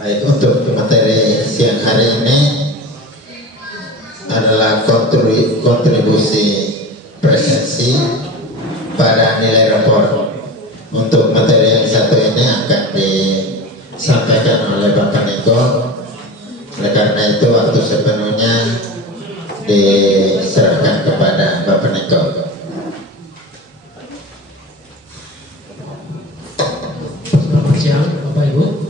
Baik, untuk materi siang hari ini adalah kontribusi presensi pada nilai rapor. Untuk materi yang satu ini akan disampaikan oleh Bapak Niko. Oleh karena itu waktu sepenuhnya diserahkan kepada Bapak Niko. Selamat siang Bapak Ibu.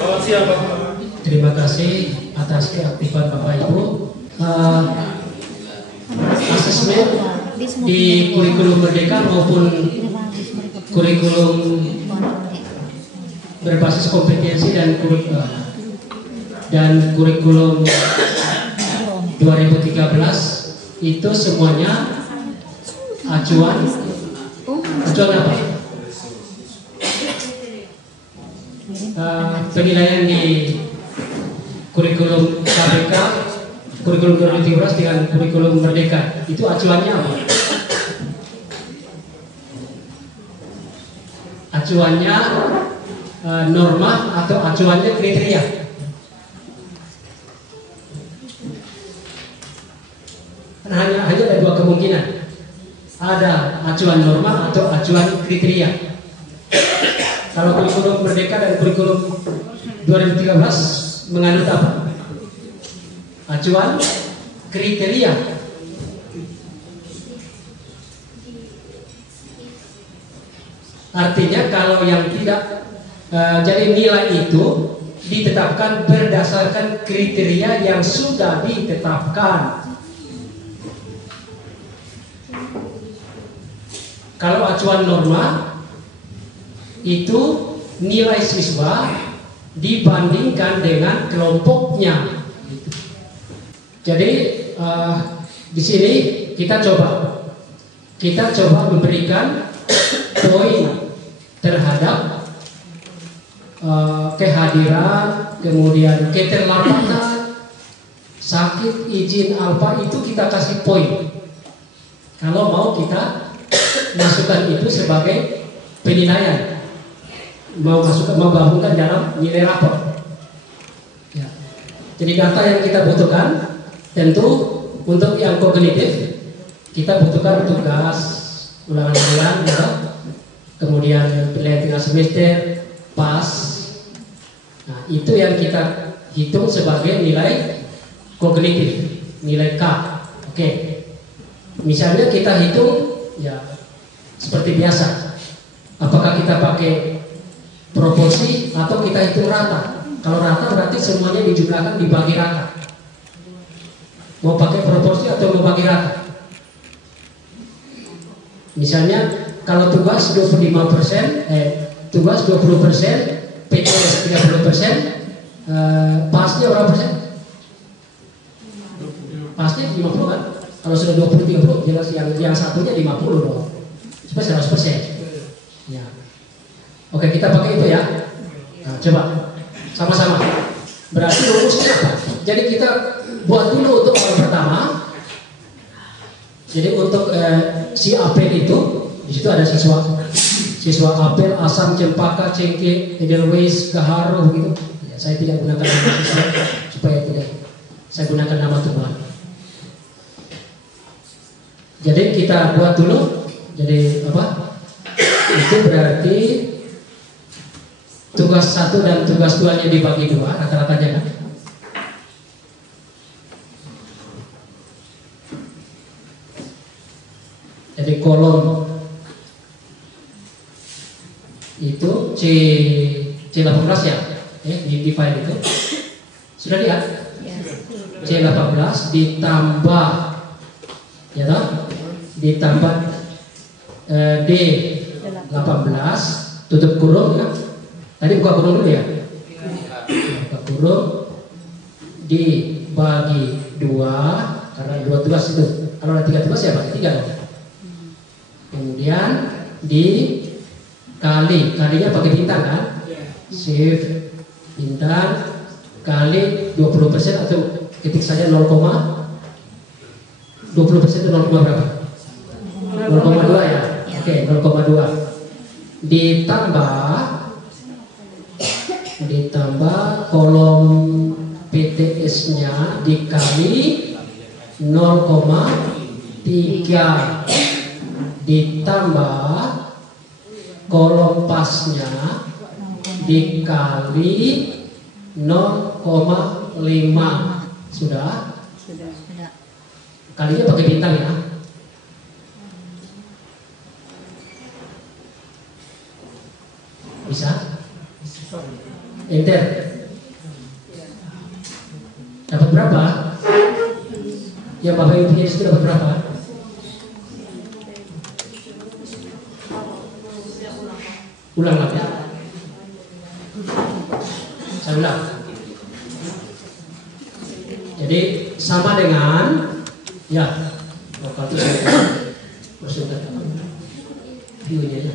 Selamat siang Bapak. Terima kasih atas keaktifan Bapak Ibu. Asesmen di kurikulum Merdeka maupun kurikulum berbasis kompetensi dan kurikulum 2013 itu semuanya acuan apa? Penilaian di kurikulum KPK, kurikulum 2013 dengan kurikulum Merdeka itu acuannya apa? Acuannya norma atau acuannya kriteria? Hanya ada dua kemungkinan, ada acuan norma atau acuan kriteria. Kalau kurikulum Merdeka dan kurikulum 2013 menganut apa? Acuan kriteria. Artinya kalau yang tidak jadi nilai itu ditetapkan berdasarkan kriteria yang sudah ditetapkan. Kalau acuan norma itu nilai siswa dibandingkan dengan kelompoknya. Jadi di sini kita coba memberikan poin terhadap kehadiran, kemudian keterlambatan, sakit, izin, alfa itu kita kasih poin. Kalau mau kita masukkan itu sebagai penilaian, mau menggabungkan dalam nilai rapor. Ya. Jadi data yang kita butuhkan tentu untuk yang kognitif kita butuhkan tugas ulangan bulan, ya. Kemudian penilaian tengah semester, pas. Nah, itu yang kita hitung sebagai nilai kognitif, nilai K. Oke. Misalnya kita hitung ya seperti biasa. Apakah kita pakai proporsi atau kita hitung rata? Kalau rata berarti semuanya dijumlahkan dibagi rata. Mau pakai proporsi atau mau bagi rata? Misalnya kalau tugas 25%, tugas 20%, PTS 30%, pasnya berapa persen? Pasti 50 kan? Kalau sudah 20-30 jelas yang satunya 50 dong. Supaya 100%. Ya. Oke, kita pakai itu ya. Nah, coba sama-sama. Berarti rumusnya apa? Jadi kita buat dulu untuk orang pertama. Jadi untuk si apel itu, di situ ada siswa apel, asam, cempaka, cengkeh, edelweiss, gaharu begitu. Ya, saya tidak gunakan nama siswa supaya tidak. Saya gunakan nama Tuhan. Jadi kita buat dulu. Jadi apa? Itu berarti tugas 1 dan tugas 2 nya dibagi 2 rata-ratanya kan? Jadi kolom itu C18 ya, di file itu sudah lihat? C18 ditambah ya toh? Ditambah D18 tutup kurung ya. Tadi buka kurung dulu ya. Buka kurung dibagi 2 karena 2 tugas itu. Kalau ada 3 tugas ya bagi 3 dong. Kemudian kalinya pakai bintang kan? Shift bintang kali 20% atau ketik saja 0, 20% itu 0, berapa? 0,2 ya. Oke, 0,2 ditambah ditambah kolom PTS-nya dikali 0,3 ditambah kolom pasnya dikali 0,5. Sudah? Sudah. Kalinya pakai bintang ya. Bisa? Enter. Dapat berapa? Ya Bapak Ibu punya itu dapat berapa? Ulang lagi. Saya ulang. Jadi sama dengan ya lokal itu maksudnya view-nya ya.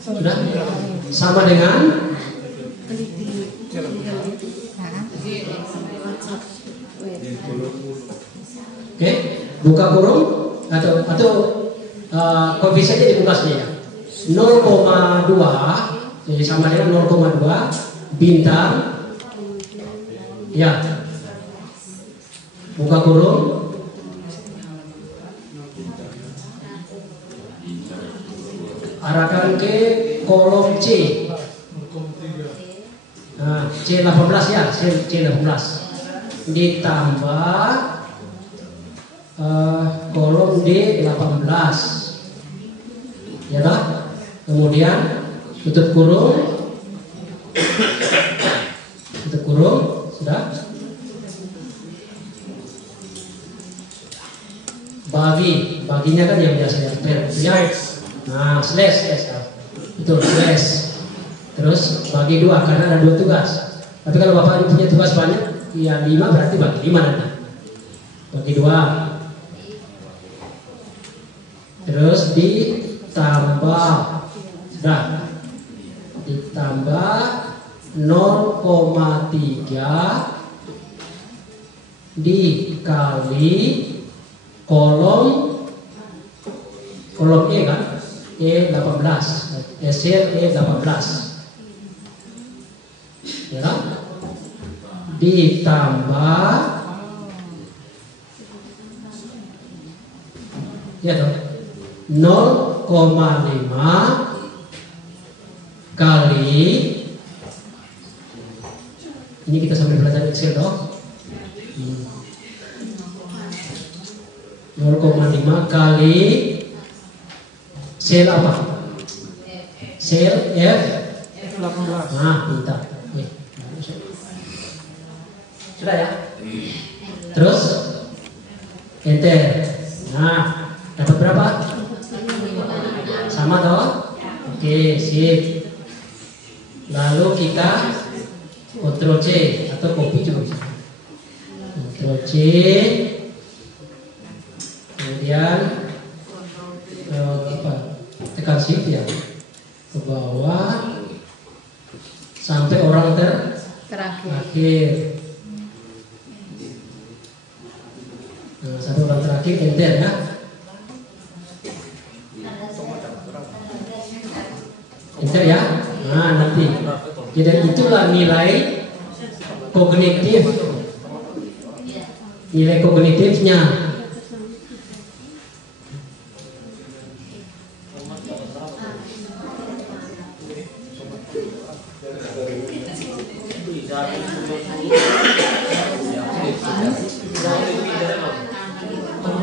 Sudah sama dengan oke, buka kurung atau koefisiennya dibuka saja 0,2 jadi sama dengan 0,2 bintang ya, buka kurung arahkan ke kolom C. Nah, C18 ya, C18 ditambah kolom D18 ya lah. Kemudian tutup kurung sudah. Baginya kan yang biasa ya, nah slash betul slash. Terus bagi 2 karena ada 2 tugas. Tapi kalau Bapak punya tugas banyak, ya 5 berarti bagi 5 nanti. Bagi 2. Terus ditambah, sudah. Ditambah 0,3 dikali kolom E kan, E18, hasil E18 ya kan? Ditambah ya dong 0,5 kali ini kita sambil belajar Excel dong 0,5 kali sel apa? Sel F18. Nah, pintar. Sudah ya? Terus enter. Nah, dapat berapa? Sama toh? Oke, sip. Lalu kita Ctrl C atau copy juga bisa. Ctrl C. Kemudian tekan shift ya ke bawah sampai orang terakhir. Nah, satu orang terakhir enter ya. Enter ya. Nah nanti. Jadi itulah nilai kognitif. Nilai kognitifnya.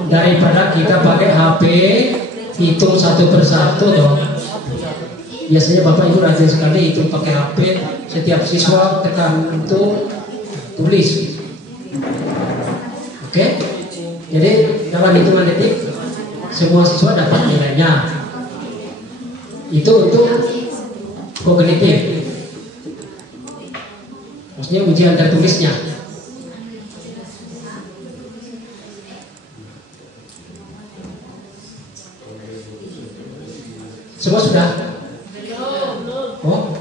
Daripada kita pakai HP hitung satu persatu dong. Biasanya Bapak Ibu rajin sekali hitung pakai HP. Setiap siswa tekan itu tulis. Oke? Jadi dalam hitungan detik semua siswa dapat nilainya. Itu untuk kognitif. Maksudnya ujian tertulisnya. Semua sudah? Oh.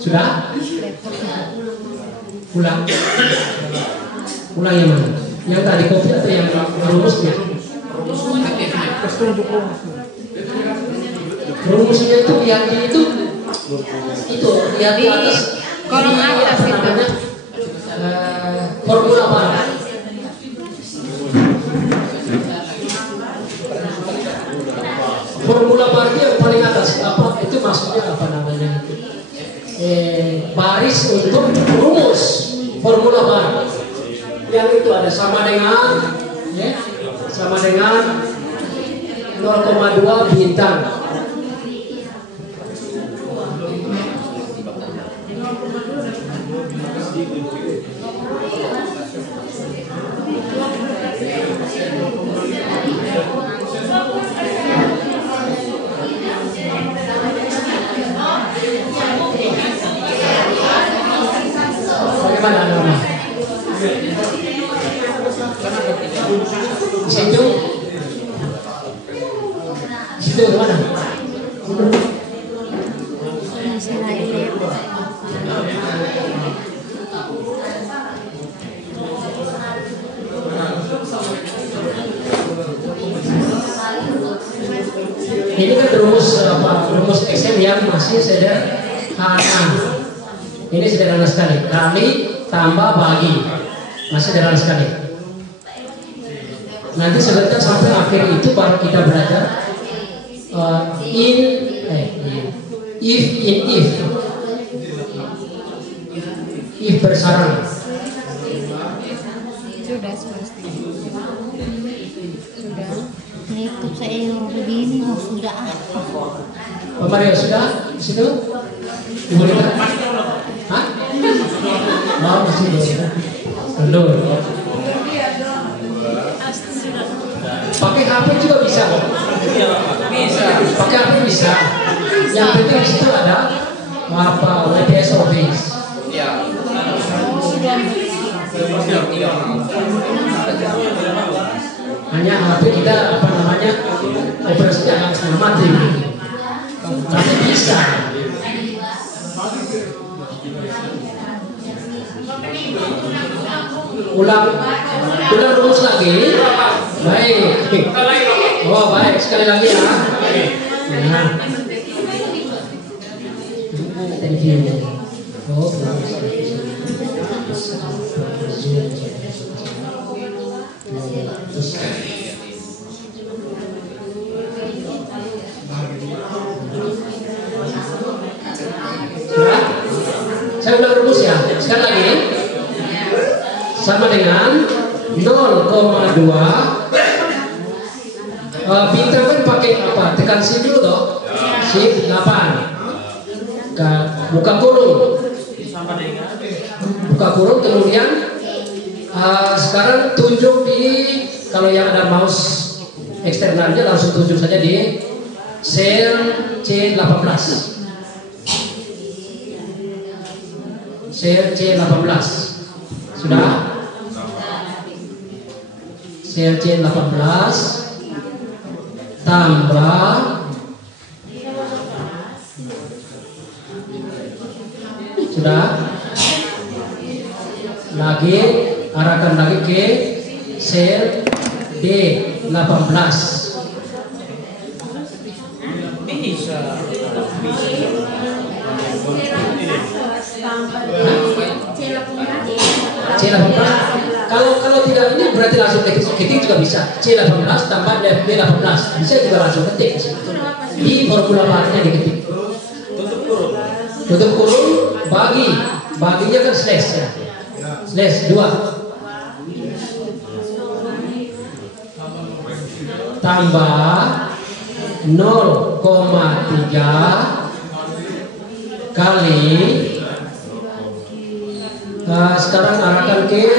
Sudah? Ulang. Ulang yang mana? Yang tadi kopi atau yang rumusnya? Rumusnya itu lihat itu lihat di atas kolom atas apa namanya? Formula apa? Formula bar yang paling atas apa? Itu maksudnya apa namanya? Baris untuk rumus formula bar. Yang itu ada sama dengan sama dengan 0,2 bintang. Bagaimana nama? Di situ? Di situ mana? Ini kan rumus Excel yang masih sederhana. Ini sederhana sekali. Kali tambah bagi masih sederhana sekali. Nanti sebentar sampai akhir itu baru kita belajar if bersyarat. Sudah semestinya. Sudah. Laptop saya yang begini mau sudah apa? Pak Mario sudah di situ? Ibu Rita? Hah? Mau masih belum. Pakai HP juga bisa kok. Bisa. Pakai HP bisa. Yang penting di situ ada apa WPS Office. Hanya HP kita apa namanya operasinya agak setengah mati. Tapi bisa. Ulang rumus lagi. Baik. Oh baik, sekali lagi ya. Nah. Thank you. Oh, sudah? Saya ulang rumus ya. Sekali lagi. Sama dengan 0,2 bintang kan pakai apa? Tekan shift dulu toh. Shift 8. Buka kurung. Buka kurung kemudian sekarang tunjuk di kalau yang ada mouse eksternalnya langsung tunjuk saja di sel C18. Sel C18. Sudah? Sel C18 tambah sudah lagi arahkan lagi ke sel D18 C18 kalau tidak ini berarti langsung ketik juga bisa. C18 tambah D18 bisa juga langsung ketik di formula barnya diketik. Tutup kurung baginya kan slash ya, slash 2 tambah 0,3 kali sekarang arahkan ke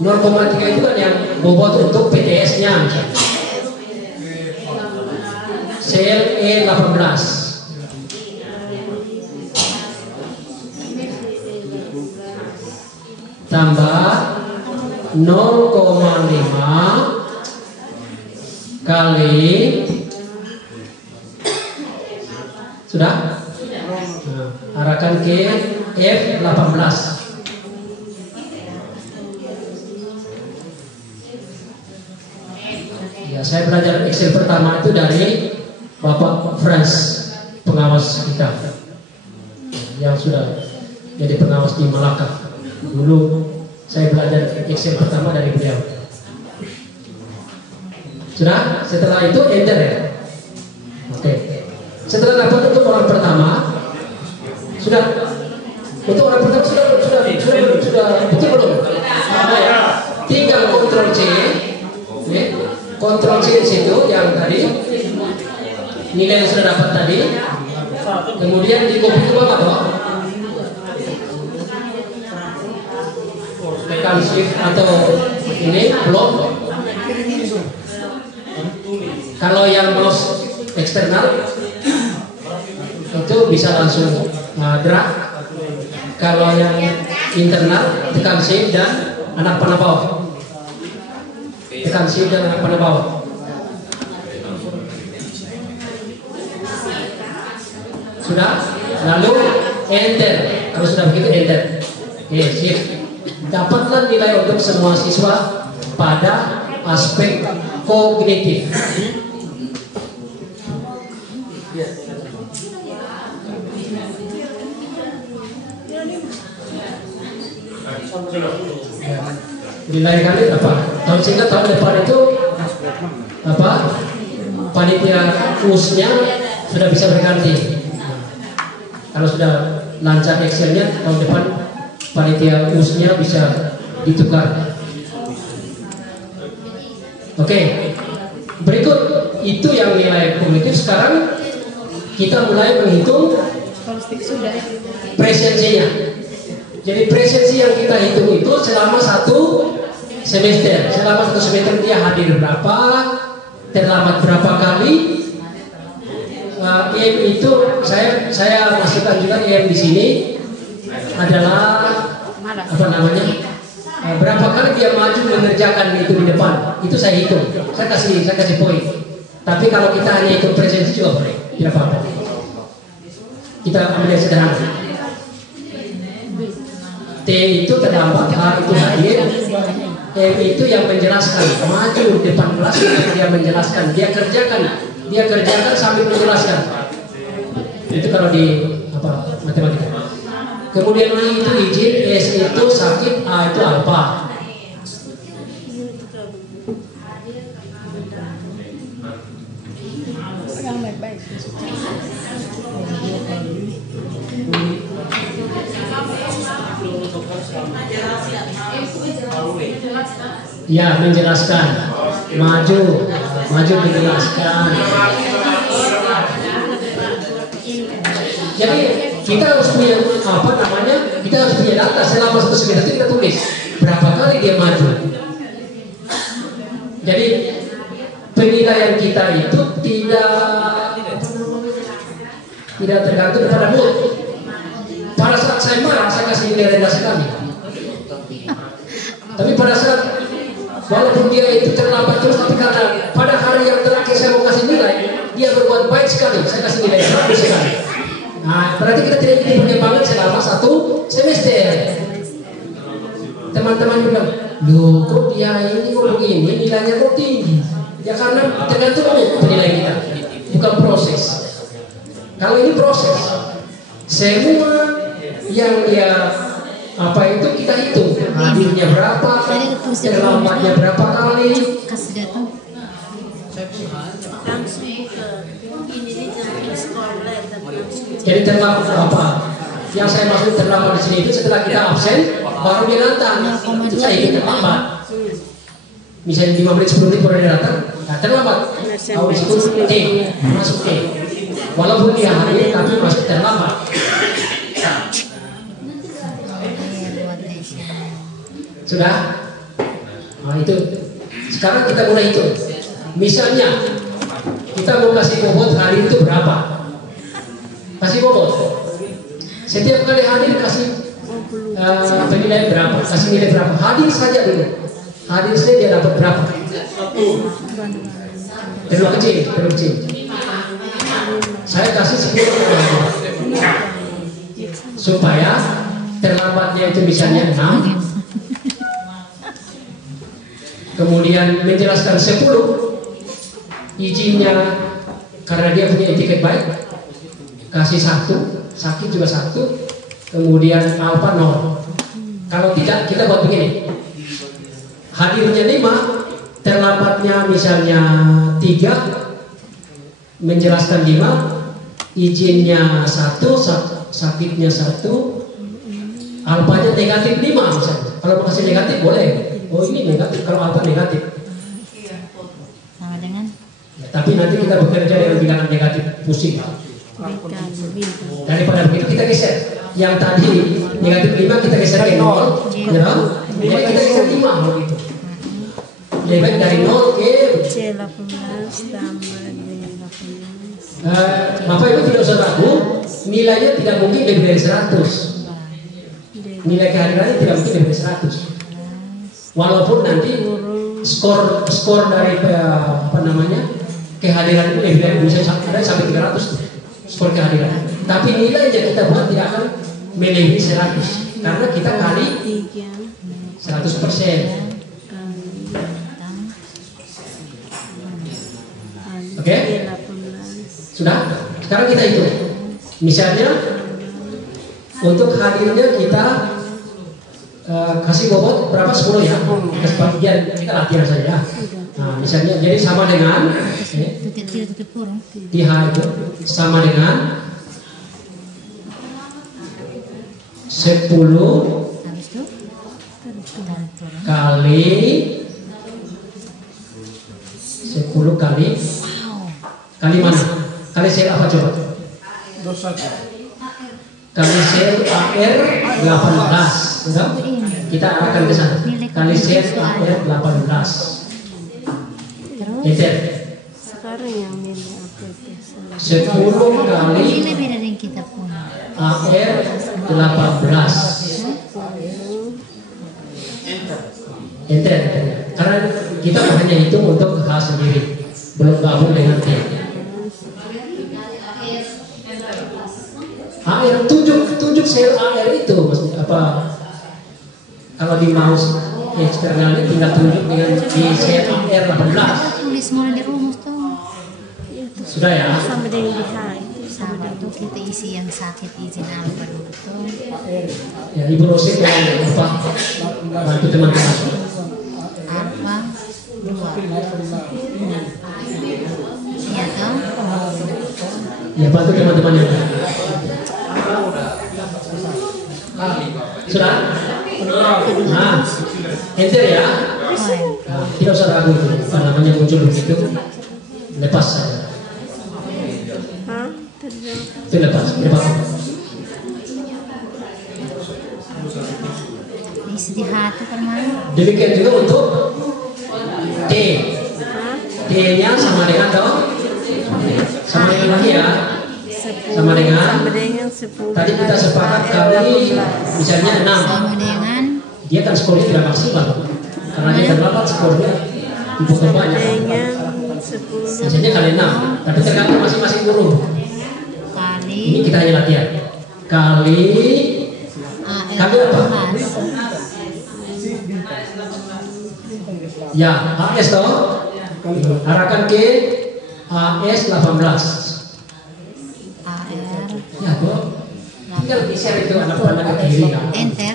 0,3 itu kan yang bobot untuk PTS nya sel E18 0,3 tambah 0,5 kali sudah? Nah, arahkan ke F18. Ya, saya belajar Excel pertama itu dari Bapak Franz, pengawas kita yang sudah jadi pengawas di Malaka. Dulu saya belajar Excel pertama dari beliau. Sudah? Setelah itu enter ya. Oke. Setelah dapat untuk orang pertama, sudah. Untuk orang pertama sudah betul belum? Nah, ya. Tinggal Ctrl C. Oke. Ctrl C di situ yang tadi nilai yang sudah dapat tadi. Kemudian di copy ke bawah toh. Tekan shift atau ini blok. Kalau yang mouse eksternal itu bisa langsung drag. Kalau yang internal tekan shift dan anak panah bawah. Tekan shift dan anak panah bawah. Sudah? Lalu enter. Kalau sudah begitu enter. Oke, shift. Dapatlah nilai untuk semua siswa pada aspek kognitif. Nilai kali apa? Tahun sehingga tahun depan itu apa? Panitia US-nya sudah bisa berganti. Kalau sudah lancar Excel-nya, tahun depan panitia US-nya bisa ditukar. Oke, berikut itu yang nilai kognitif. Sekarang kita mulai menghitung presensinya. Jadi presensi yang kita hitung itu selama satu semester. Selama satu semester dia hadir berapa, terlambat berapa kali. IM itu saya masukkan juga IM di sini adalah apa namanya? Berapa kali dia maju mengerjakan itu di depan, itu saya hitung. Saya kasih poin. Tapi kalau kita hanya hitung presensi juga boleh, tidak apa-apa. Kita ambil yang sederhana. T itu terlambat, H itu hadir, M itu yang menjelaskan, maju depan kelas dia menjelaskan, dia kerjakan sambil menjelaskan. Itu kalau di apa matematika. Kemudian I itu izin, S itu sakit, A itu alfa. Ya, menjelaskan, maju menjelaskan. Jadi kita harus punya apa namanya? Kita harus punya data selama satu semester itu kita tulis berapa kali dia maju. Jadi penilaian kita itu tidak tergantung pada mood. Pada saat saya marah, saya kasih nilai rendah sekali. Tapi pada saat walaupun dia itu terlambat terus, tapi karena pada hari yang terakhir saya mau kasih nilai, dia berbuat baik sekali, saya kasih nilai 100 sekali. Nah, berarti kita tidak ingin perkembangan selama satu semester. Teman-teman bilang, loh kok dia ini kok begini, nilainya kok tinggi? Ya karena tergantung penilaian kita, bukan proses. Kalau ini proses, semua yang dia apa itu kita hitung, hadirnya berapa, terlambatnya berapa kali. Kasih datang. Jadi terlambat apa? Yang saya maksud terlambat di sini itu setelah kita absen, baru dia datang. Itu saya hitung terlambat. Misalnya 5 menit 10 menit baru dia datang, nah, terlambat. Tahu di situ masuk T. Walaupun dia hadir tapi masuk terlambat. Sudah? Nah itu. Sekarang kita mulai hitung. Misalnya kita mau kasih bobot hari itu berapa? Kasih bobot. Setiap kali hadir kasih penilaian berapa, kasih nilai berapa, hadir saja dulu, hadir saja dia dapat berapa. Kedua kecil, saya kasih 10 supaya terlambatnya itu misalnya 6, kemudian menjelaskan 10, izinnya karena dia punya etiket baik kasih 1, sakit juga 1, kemudian alfa 0. Kalau tidak kita buat begini, hadirnya 5, terlambatnya misalnya 3, menjelaskan 5, izinnya 1, sakitnya 1, alfanya negatif 5 misalnya. Kalau mau kasih negatif boleh, oh ini negatif kalau alfa negatif. Sama dengan Ya, tapi nanti kita bekerja dengan bilangan negatif, pusing. Daripada begitu kita geser. Yang tadi negatif 5 kita geser ke 0, ya. Jadi kita geser 5 begitu. Lebih baik dari 0 ke C18 tambah D18. Bapak Ibu tidak usah ragu, nilainya tidak mungkin lebih dari 100. Nilai kehadirannya tidak mungkin lebih dari 100. Walaupun nanti skor dari kehadiran itu lebih dari misalnya sampai 300 skor kehadiran. Tapi nilainya kita buat tidak akan melebihi 100 karena kita kali 100%. Oke? Sudah? Sekarang kita hitung. Misalnya untuk hadirnya kita kasih bobot berapa? 10 ya. Biar kita latihan saja ya. Nah, misalnya jadi sama dengan di H itu sama dengan 10 kali 10 kali mana? Kali sel apa coba? Kali sel AR 18, betul? Kita arahkan ke sana. Kali sel AR 18. Enter. Sekarang yang milih apa itu? 10 kali ini beda dengan kita punya. AR 18. Enter. Karena kita hanya hitung untuk H sendiri, belum gabung dengan T. AR tunjuk sel AR itu maksudnya apa? Kalau di mouse eksternalnya tinggal tunjuk dengan di sel AR 18. Tulis mulai di rumus tuh. Sudah ya? Sama dengan di H itu Sama tuh kita isi yang sakit izin alfa dulu tuh. Ya, Ibu Rosi mau apa? Bantu teman-teman. Alfa 2. Iya toh? Ya, bantu teman-teman yang lain. Sudah? Nah, enter ya. Nah, tidak usah ragu, apa namanya muncul begitu, lepas saja. Hah? Itu lepas. Isi di hati kan mana? Demikian juga untuk T. T-nya sama dengan dong? Sama dengan lagi ya. Sama dengan 10 tadi kita sepakat kali misalnya 6. Sama dengan Dia kan skornya tidak maksimal karena dia terlambat skornya dibutuhkan banyak. dengan 10 Biasanya kali 6, tapi tergantung masing-masing guru. kali Ini kita hanya latihan. Kali AR apa? 18. Ya, AS toh. Arahkan ke AS 18. AR Ya toh. Tinggal geser itu anak panah ke kiri kan. enter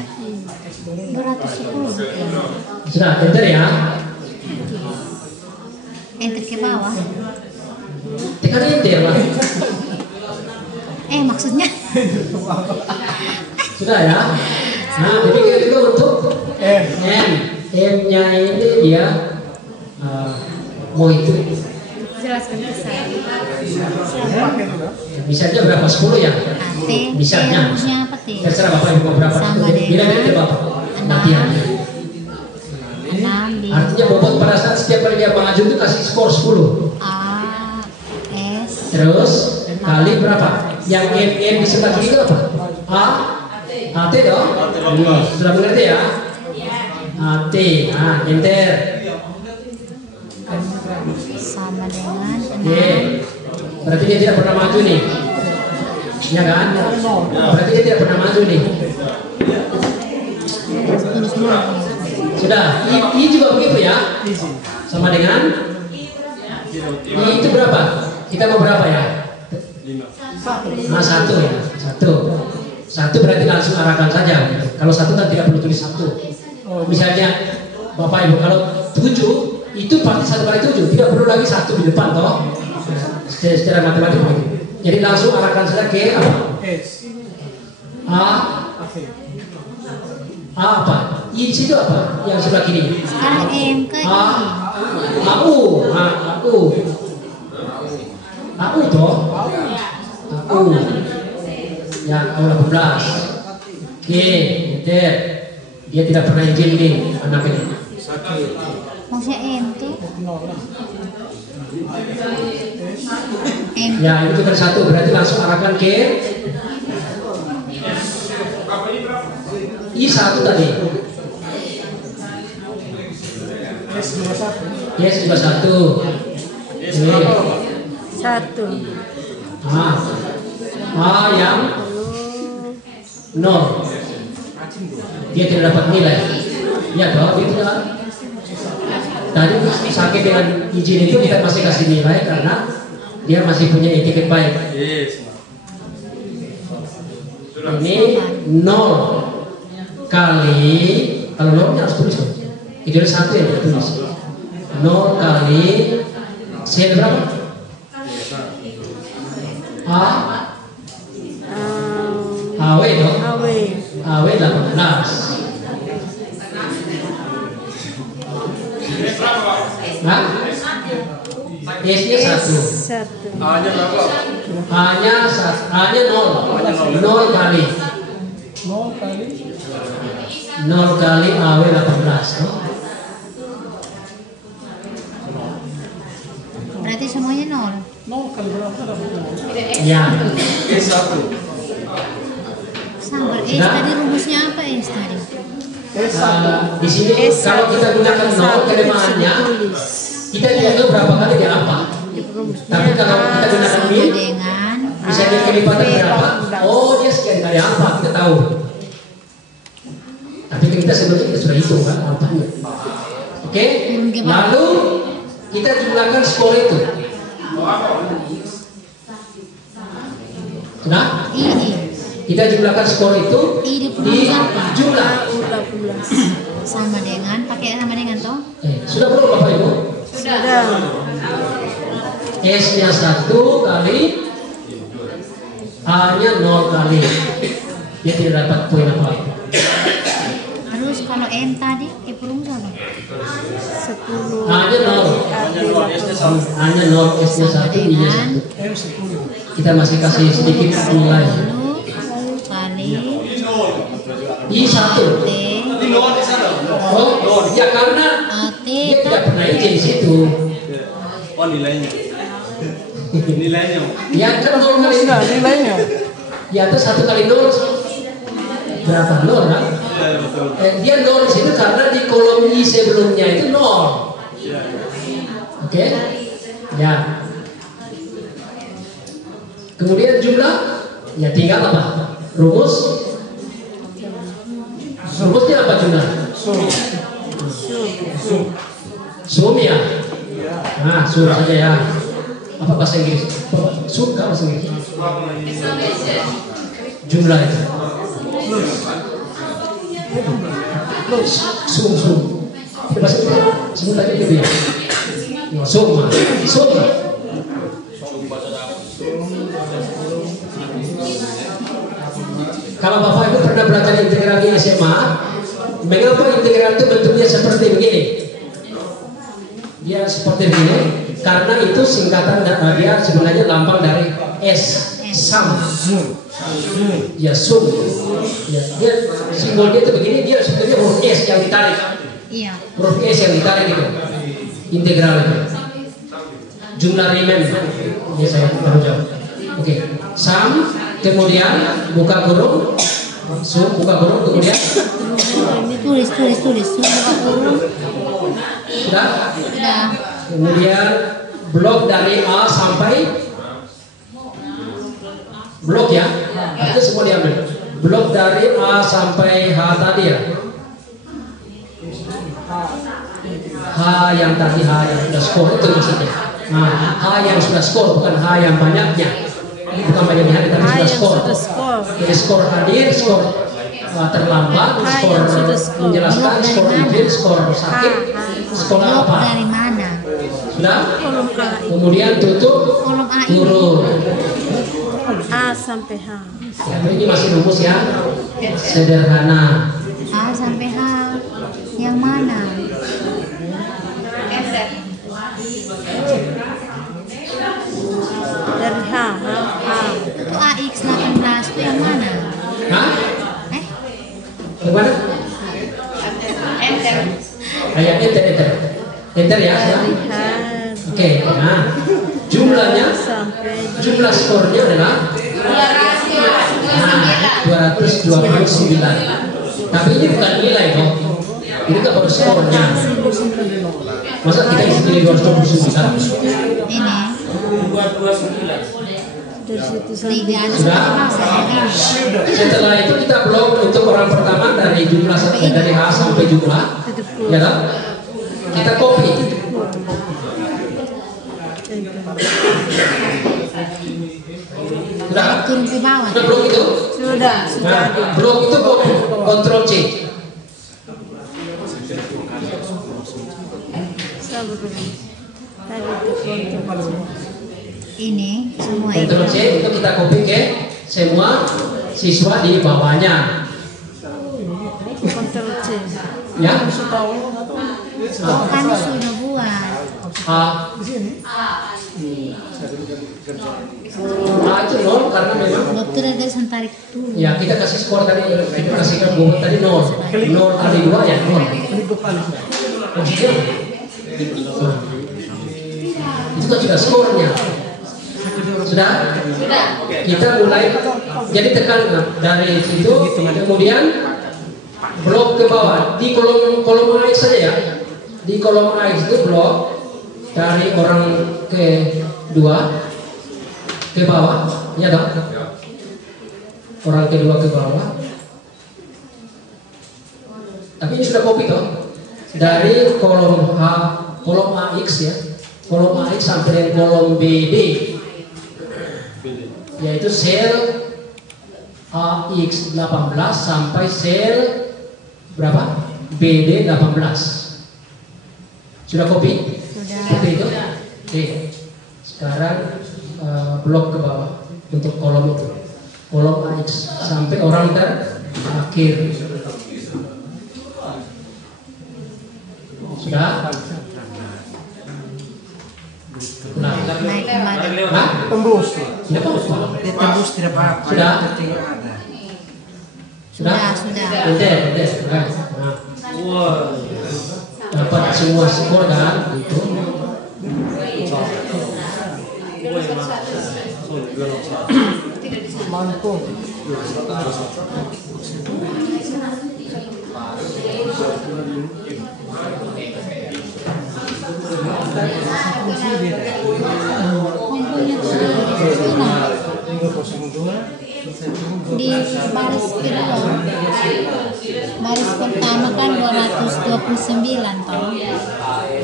210. Sudah, enter ya. Enter ke bawah. Tekan enter lah. Maksudnya Sudah ya. Nah, demikian juga untuk N. N-nya ini dia mau itu. jelaskan ke saya. Misalnya berapa? 10 ya? AT Misalnya. rumusnya apa T? Terserah Bapak Ibu mau berapa. Sama Bila dengan dia Bapak. Latihan. 6 di Artinya bobot pada saat setiap kali dia maju itu kasih skor 10. AS Terus kali berapa? Yang M di sebelah kiri itu apa? AT dong? Sudah mengerti ya? AT, nah enter. Sama dengan Oke, berarti dia tidak pernah maju nih. Ya kan? Berarti dia tidak pernah maju nih. Sudah, I juga begitu ya? Sama dengan I itu berapa? Kita mau berapa ya? 5. Nah, 1 ya, 1 berarti langsung arahkan saja. Kalau 1 kan tidak perlu tulis 1. Misalnya Bapak Ibu kalau 7 itu pasti 1 kali 7, tidak perlu lagi 1 di depan toh. Secara matematik begitu. Jadi langsung arahkan saja ke apa? A apa? I di situ apa? Yang sebelah kiri. sekarang M ke I. AU toh. AU. Ya, AU 18. Oke, enter. Dia tidak pernah izin nih anak ini. Maksudnya M tuh M. Ya, itu kan 1 berarti langsung arahkan ke I 1 tadi. Yes juga 1. Satu. Yang 0. Dia tidak dapat nilai. Ya toh, dia tidak. Tadi sakit dengan izin itu kita masih kasih nilai karena dia masih punya etiket baik. Ini 0 kali, kalau 0 harus tulis dong. Itu ada 1 yang ditulis. 0 kali C berapa? AW dong. AW 18. Nah, S-nya 1. A-nya berapa? A-nya 0. 0 kali 0 kali AW 18. Berarti semuanya 0. Ya. S1. Sabar, S tadi rumusnya apa S tadi? Di sini kalau kita gunakan 0 kelemahannya, kita tidak tahu berapa kali dia apa. Tapi kalau kita gunakan min, Dengan misalnya kelipatan berapa? Oh, dia sekian kali apa? Kita tahu. Tapi kita sebelumnya kita sudah hitung kan alfanya. Oke? Lalu kita jumlahkan skor itu. Sudah? Kita jumlahkan skor itu di jumlah. Sama dengan, pakai sama dengan toh? Sudah belum Bapak Ibu? Sudah. S-nya 1 kali, A-nya 0 kali. Dia tidak dapat poin apa-apa. Terus kalau M tadi, rumus apa? 10. A-nya 0. A-nya 0, S-nya 1, I-nya 1. Kita masih kasih sedikit nilai. Kali I 1. T. Oh, ya karena AT dia tidak pernah izin di situ. Oh, nilainya. Nilainya. Ya kan 0 kali Nilainya. di atas 1 kali 0 berapa? 0 kan? Dia 0 di situ karena di kolom I sebelumnya itu 0. Oke? Ya. Kemudian jumlah, ya tinggal apa? Rumusnya apa jumlah? Sum ya? Nah, sum saja ya. Apa bahasa Inggris? Sum kan bahasa Inggris? Jumlah itu. Sum. Bahasa Inggris? Sum tadi gitu ya? Sum. Kalau Bapak Ibu pernah belajar integral di SMA, mengapa integral itu bentuknya seperti begini? Dia seperti begini karena itu singkatan dia sebenarnya lambang dari S, sum. Ya sum. Ya, dia simbolnya itu begini, dia sebetulnya huruf S yang ditarik. Iya. Huruf S yang ditarik itu. Integral itu. Jumlah Riemann. Ini saya baru jawab. Oke. Sum, kemudian buka kurung buka kurung kemudian Ini tulis. Buka kurung. sudah. Sudah. Kemudian blok dari A sampai blok ya, itu semua diambil. Blok dari A sampai H tadi ya. H yang tadi, H yang sudah skor itu maksudnya. Nah, H yang sudah skor bukan H yang banyaknya. Bukan banyaknya, tapi sudah skor. Jadi skor hadir, skor terlambat, skor menjelaskan, skor izin, skor sakit, skor Blok apa? dari mana? Sudah? Kemudian tutup Kolom A ini. kurung. A sampai H. Ya, ini masih rumus yang sederhana. A sampai H. Yang mana? Dari H. Itu AX 18 itu yang mana? Hah? Eh? Bagaimana? Ayat enter. Enter ya. Dari Sudah? H Oke. Nah, jumlahnya, sampai jumlah skornya adalah 229. Tapi ini bukan nilai dong. Ini kan baru skornya. Masa kita isi pilih 229? Ini. dari situ sampai Tidak ada Sudah? sama. Setelah itu kita blok untuk orang pertama dari jumlah dari H sampai jumlah, ya kan? Kita copy. Sudah? Turun ke bawah. Sudah blok itu? sudah Nah, blok itu Ctrl C. sabar dulu. Tadi itu kontrol. Ini semua itu. Ctrl C itu kita copy ke semua siswa di bawahnya. Kontrol C. Ya? Oh, kami sudah buat. A itu 0 karena memang Dokter ada tarik dulu. ya kita kasih skor tadi, kita kasihkan bobot tadi 0 kali 2 ya 0. Maksudnya itu kan sudah skornya. Sudah? Kita mulai jadi tekan dari situ, kemudian blok ke bawah di kolom AX saja ya. Di kolom AX itu blok dari orang kedua ke bawah, ya dong? Orang kedua ke bawah. Tapi ini sudah copy toh. Dari kolom AX ya, kolom AX sampai dengan kolom BD, yaitu sel AX 18 sampai sel berapa? BD 18. Sudah copy? Sudah. Seperti itu? Oke. Sekarang blok ke bawah untuk kolom itu. Kolom AX sampai orang terakhir. Sudah? Nah, Naik kembali. hah? Tembus. Tidak apa-apa. Tembus tidak apa-apa. Sudah? Tidak ada. Sudah? Sudah. Udah. Nah, dapat semua skor kan? Gitu. Mantap. Di baris kedua, baris pertama kan 229 toh.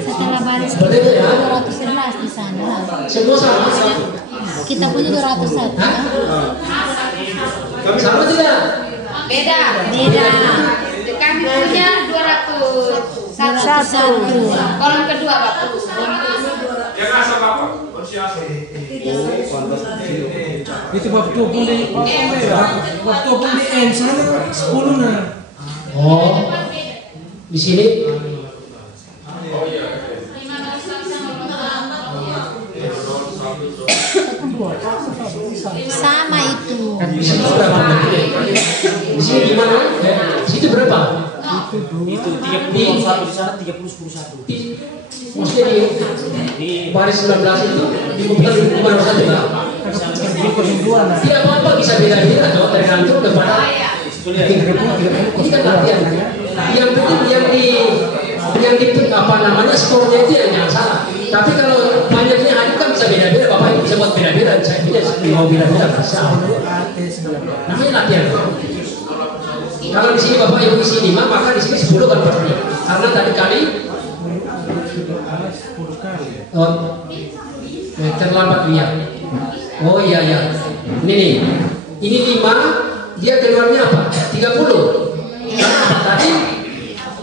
Setelah baris Seperti itu ya? 211 di sana. Semua sama? Kita punya 201. Hah? Sama tidak? Beda. Kami punya 201. Kolom kedua Bapak. Itu waktu pun di N sana 10 nah. Oh, di sini Sama itu. di sini berapa? Di sini gimana? Di situ berapa? Itu 30 di sana 30 11. Maksudnya di baris 19 itu dibuka di mana saja? Tidak apa-apa bisa beda-beda, tergantung kepada Ini kan latihan. Yang penting yang di apa namanya skornya itu yang jangan salah. Tapi kalau banyaknya hadir kan bisa beda-beda. Bapak Ibu bisa buat beda-beda. Saya tidak mau beda-beda bisa. Namanya latihan. Kalau di sini Bapak Ibu isi 5, maka di sini 10 kan pasti. Karena tadi kali terlambat lihat. Oh iya ya. Ini nih. Ini 5, dia keluarnya apa? 30. Karena apa? Tadi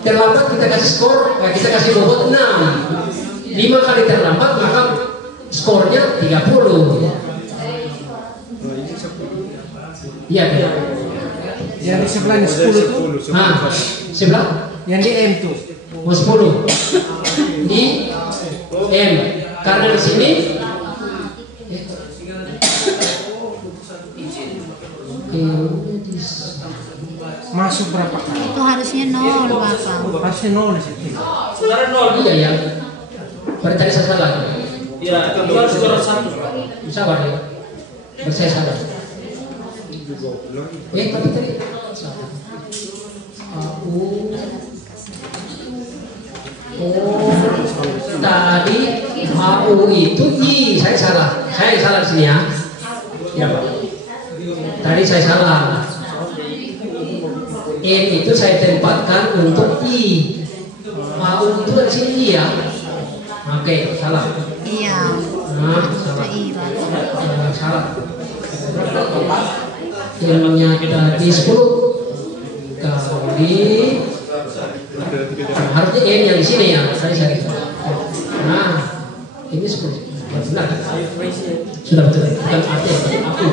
terlambat kita kasih skor, kita kasih bobot 6. 5 kali terlambat maka skornya 30. Iya kan? Yang di sebelah 10 itu. Nah, sebelah? Yang di M tuh. Oh 10. Di M. Karena di sini masuk berapa kali? Itu harusnya 0, Bapak. Harusnya 0 di situ. Saudara 0. iya ya. Berarti tadi saya salah. Iya, kedua saudara 1. Sabar ya. Saya sabar. Tapi tadi salah. Tadi AU itu I, saya salah. Saya salah di sini ya. Ya Pak. Tadi saya salah. N itu saya tempatkan untuk I. AU itu di sini I ya. Oke, salah. Iya. Nah, salah. Salah. N-nya tadi 10 kali harusnya N yang di sini ya. Saya. Nah, ini 10. Benar. Sudah betul. Bukan arti aku.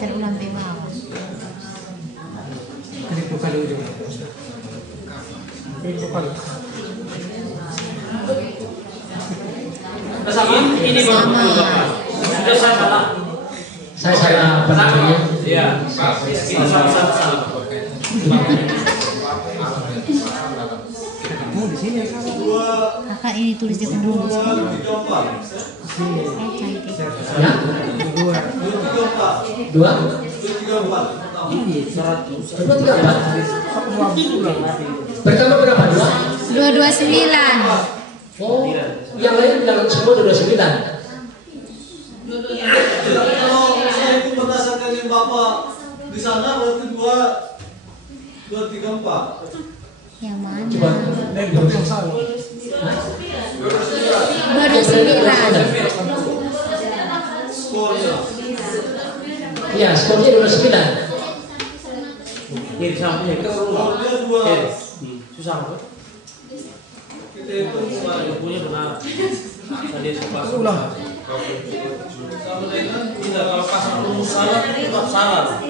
Terulang di bawah. Ini bukan ujung. Ini bukan. Sama ini Sama. Sudah saya salah. Saya salah apa namanya? Iya. Salah. Kamu di sini kan? Kakak ini tulis di dulu. Sini. Cantik. Ya? 2? Ini 2, 3, 4. Pertama berapa? 2? 229. Oh, yang lain bilang semua 29. Kalau saya itu berdasarkan yang Bapak di sana berarti 234. Yang mana? Coba. 229. Skornya. Iya, skornya 29. Ini sampingnya kita Skornya 2. susah apa? Kita hitung kemarin. Punya benar. Tadi suka ulang. Sama dengan tidak kalau pasang rumus salah tetap salah.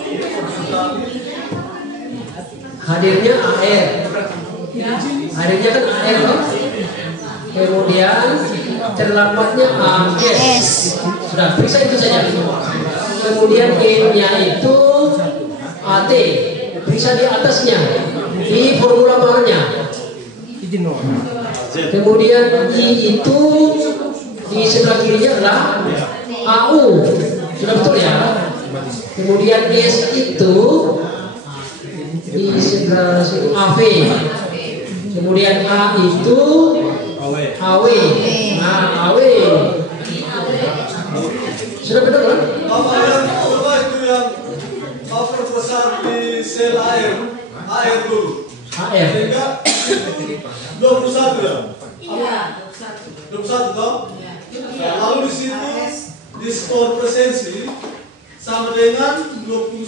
Hadirnya AR. Hadirnya kan AR loh. Kemudian terlambatnya AS. Sudah, periksa itu saja. Kemudian N-nya itu AT. Periksa di atasnya. Di formula barunya. Izin no. Kemudian I itu di sebelah kirinya adalah AU. Sudah betul ya? Kemudian S itu di sebelah sini AV. Kemudian A itu AW. Nah, AW. Sudah betul kan? Bapak yang coba itu yang Bapak besar di sel air dulu. AR. Sehingga itu 21 ya? Iya, 21 toh? Lalu di situ di skor presensi sama dengan 21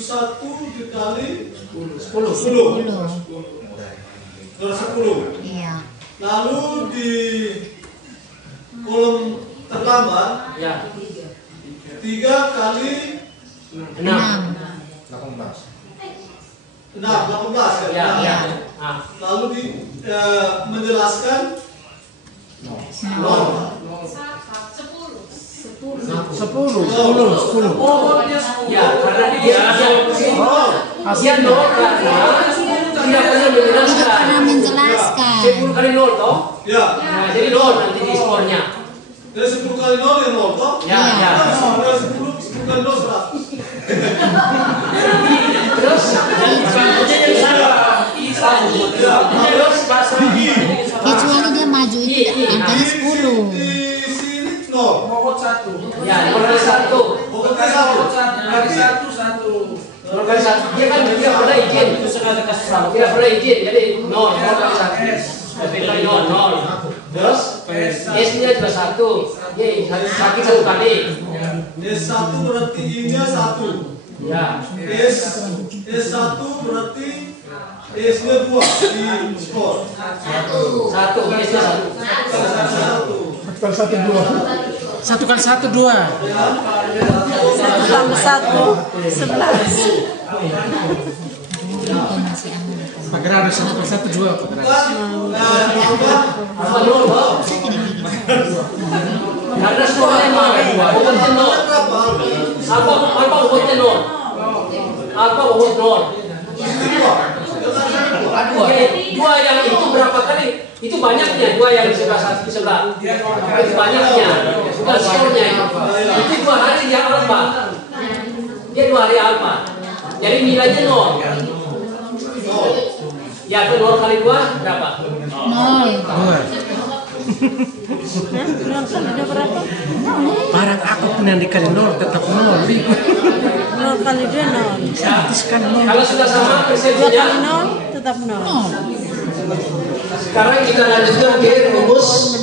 dikali 10. 10. Iya. Lalu di kolom terlambat Ya. 3 kali 6. 18 ya? Ya, ya. Lalu di menjelaskan 0. 10. Ya, karena dia dia nol karena tidak pernah menjelaskan. Karena menjelaskan. 10 kali 0 toh? Ya. Nah, jadi 0 nanti di skornya. Dari 10 kali 0 yang 0 toh? Ya, ya. Nah, 10 bukan 200. Terus terus bahasa Kecuali dia maju itu angkanya 10. Di sini 0. Pokok 1. ya 0 kali 1. Pokoknya 1. Kali 1. 0 kali 1. Dia kan tidak pernah izin. Itu sekali kasih salah. Tidak pernah izin. Jadi 0 kali 1. Kali 0. Terus S-nya juga 1. Ye, sakit 1 kali. S1 berarti I-nya 1. Ya. S1 berarti S-nya 2 di skor. 1. S-nya 1. 1 kali 1 2. 1 kali 1 2. 1 tambah 1 11. Masih aman. Pagar ada 1 kali 1 2. Apa 0? Karena skor 5. Pokoknya 0. Apa pokoknya 0? Apa pokoknya 0? Dua yang itu berapa kali? Itu banyaknya, 2 yang di sebelah itu banyaknya, bukan skornya itu. Itu 2 hari dia alfa. Dia 2 hari alfa. Jadi nilainya 0. Ya, itu 0 kali 2 berapa? 0. Barang aku pun yang dikali 0 tetap 0. 0 kali 2 0. Kalau sudah sama 2 persepsinya, kali 0 tetap 0. sekarang kita lanjutkan ke rumus.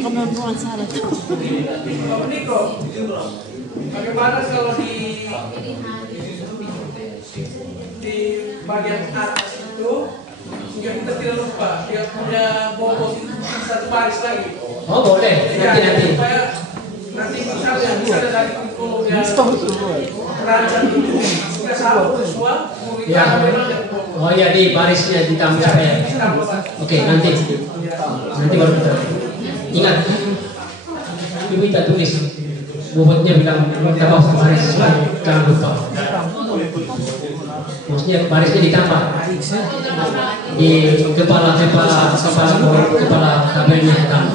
Penurunan syarat. Bagaimana kalau di bagian atas itu sehingga kita tidak lupa dia punya bobot 1 baris lagi. Oh boleh, nanti. Supaya nanti misalnya dari kurikulum yang terancam itu kita sambung semua. Ya. Oh ya, di barisnya ditambah supaya. Oke, nanti baru kita. Ingat, ibu kita tulis bobotnya bilang tambah baris, jangan lupa. Maksudnya barisnya ditambah di kepala tabelnya ditambah.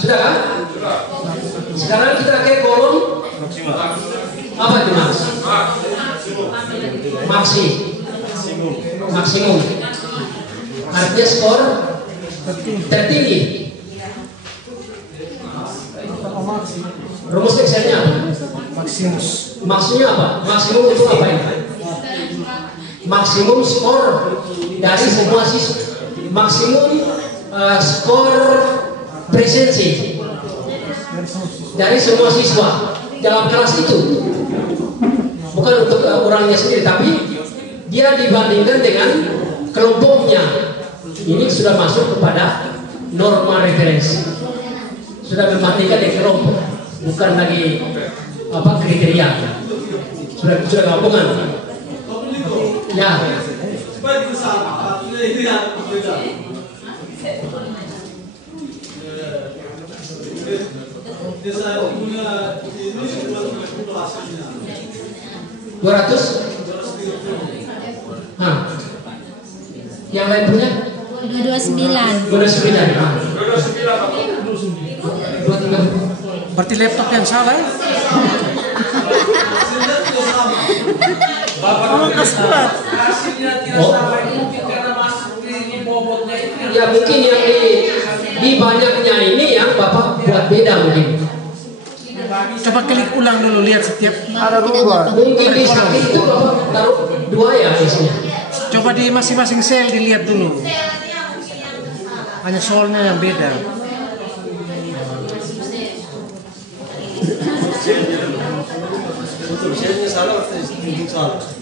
Sudah kan? Sekarang kita ke kolom apa itu mas? Maksimum. Artinya skor tertinggi. Rumus Excelnya apa? Maksudnya apa? Maksimum itu apa ya? Maksimum skor dari semua siswa. Maksimum skor presensi dari semua siswa dalam kelas itu. Bukan untuk orangnya sendiri, tapi dia dibandingkan dengan kelompoknya. Ini sudah masuk kepada norma referensi. Sudah membandingkan dengan kelompok, bukan lagi kriteria. Sudah gabungan. Ya. Supaya kita sama, artinya itu yang berbeda. Saya punya ini 230 hasilnya. 200? Yang lain punya? 229. 229. Berarti laptop yang salah ya? Hasilnya tidak sama itu mungkin karena masuk di bobotnya itu. Ya mungkin yang di banyaknya ini yang Bapak buat beda mungkin. Coba klik ulang dulu, lihat setiap Mungkin di sakit itu Bapak taruh 2 ya isinya. coba di masing-masing sel dilihat dulu. Hanya soalnya yang beda.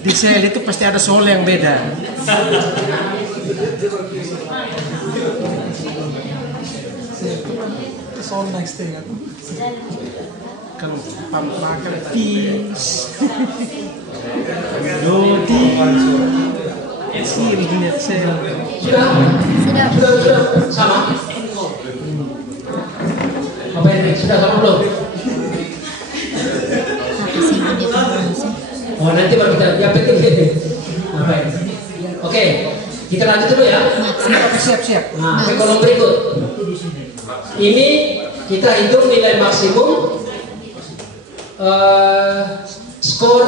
Di sel itu pasti ada soal yang beda. Soal next thing kalau pampakan peace. Dodi. Sini lihat sel. Sudah sama. Apa ini sudah sama belum? Oh nanti baru kita yang penting gitu. Apa ini? Oke, kita lanjut dulu ya. Siap. Nah, ke kolom berikut. Ini kita hitung nilai maksimum skor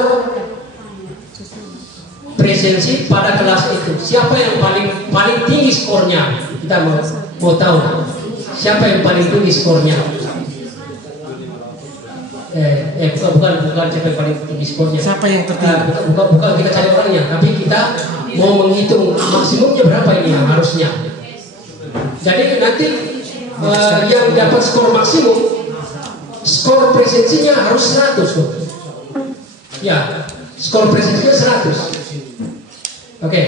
presensi pada kelas itu. Siapa yang paling tinggi skornya? Kita mau tahu. Siapa yang paling tinggi skornya? Bukan siapa yang paling tinggi skornya. Siapa yang tertinggi? Bukan kita cari orangnya, tapi kita mau menghitung maksimumnya berapa ini yang harusnya. Jadi nanti yang dapat skor maksimum, skor presensinya harus 100 tuh. Ya, skor presensinya 100. Oke.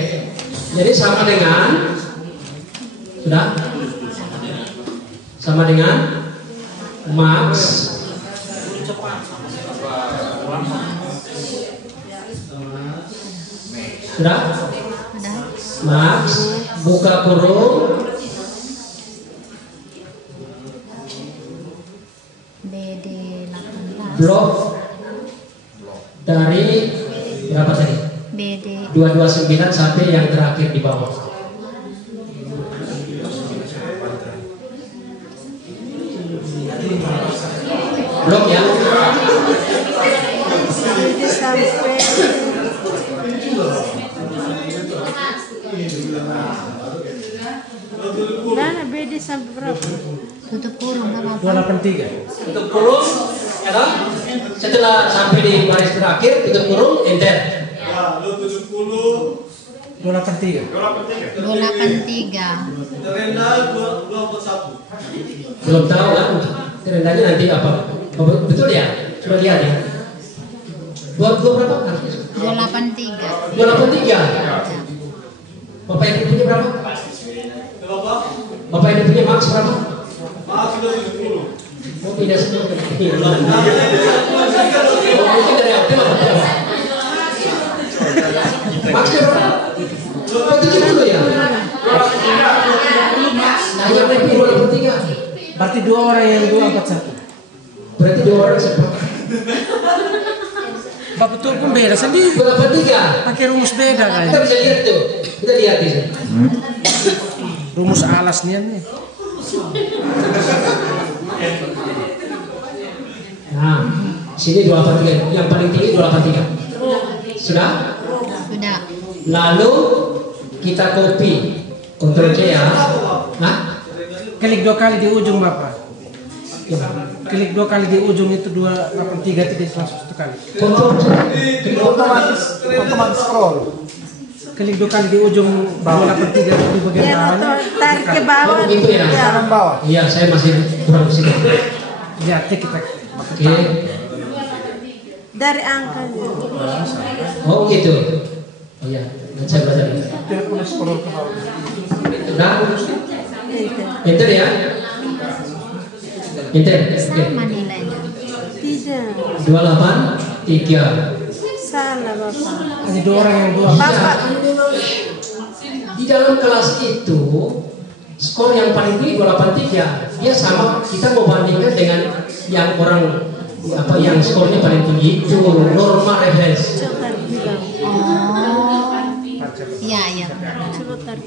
Jadi sama dengan sudah sama dengan max sudah max buka kurung BD 18 blok dari berapa tadi? BD 229 sampai yang terakhir di bawah. Blok ya. Nah, BD sampai berapa? tutup kurung berapa? 283. Tutup kurung, ya kan? Setelah sampai di baris terakhir, tutup kurung, enter. Ya, lo 70. 283. 283. Terendah 241. Belum tahu kan? Terendahnya nanti apa? Betul ya? Coba lihat ya. Dua berapa? 283. 283. Bapak yang punya berapa? Berapa? Bapak yang punya max berapa? Maaf, sudah 70. Oh tidak semua. Oh mungkin dari apa? Maksnya berapa? Oh 70 ya? Nah yang lain 283. Berarti 2 orang yang 241. Berarti 2 orang sepakat. Pak betul pun beda sendiri. 283. Pakai rumus beda kan? Kita bisa lihat tuh. Kita lihat di sini. Rumus alasnya nih. Nah, sini 283. Yang paling tinggi 283. Sudah? Sudah. Lalu kita copy. Ctrl C ya. Hah? Klik 2 kali di ujung Bapak. Klik 2 kali di ujung itu 283 tidak langsung 1 kali. Ctrl C. Otomatis scroll. Klik 2 kali di ujung 283 itu di bagian Ya, bawahnya. tarik ke bawah. Oh begitu ya? Ya. Bawah. Iya, saya masih kurang sini. Ya, kita. Oke. Dari angkanya. Oh gitu. Oh iya, saya belajar. Sudah? Enter ya? Enter. Oke. Sama nilainya. Tidak. 283. Salah Bapak. Ada 2 orang yang 2. Bapak. Di dalam kelas itu skor yang paling tinggi 283. Dia sama, kita mau bandingkan dengan yang orang apa yang skornya paling tinggi itu normal reference. Coba bilang. Oh. Iya, iya. Coba tarik.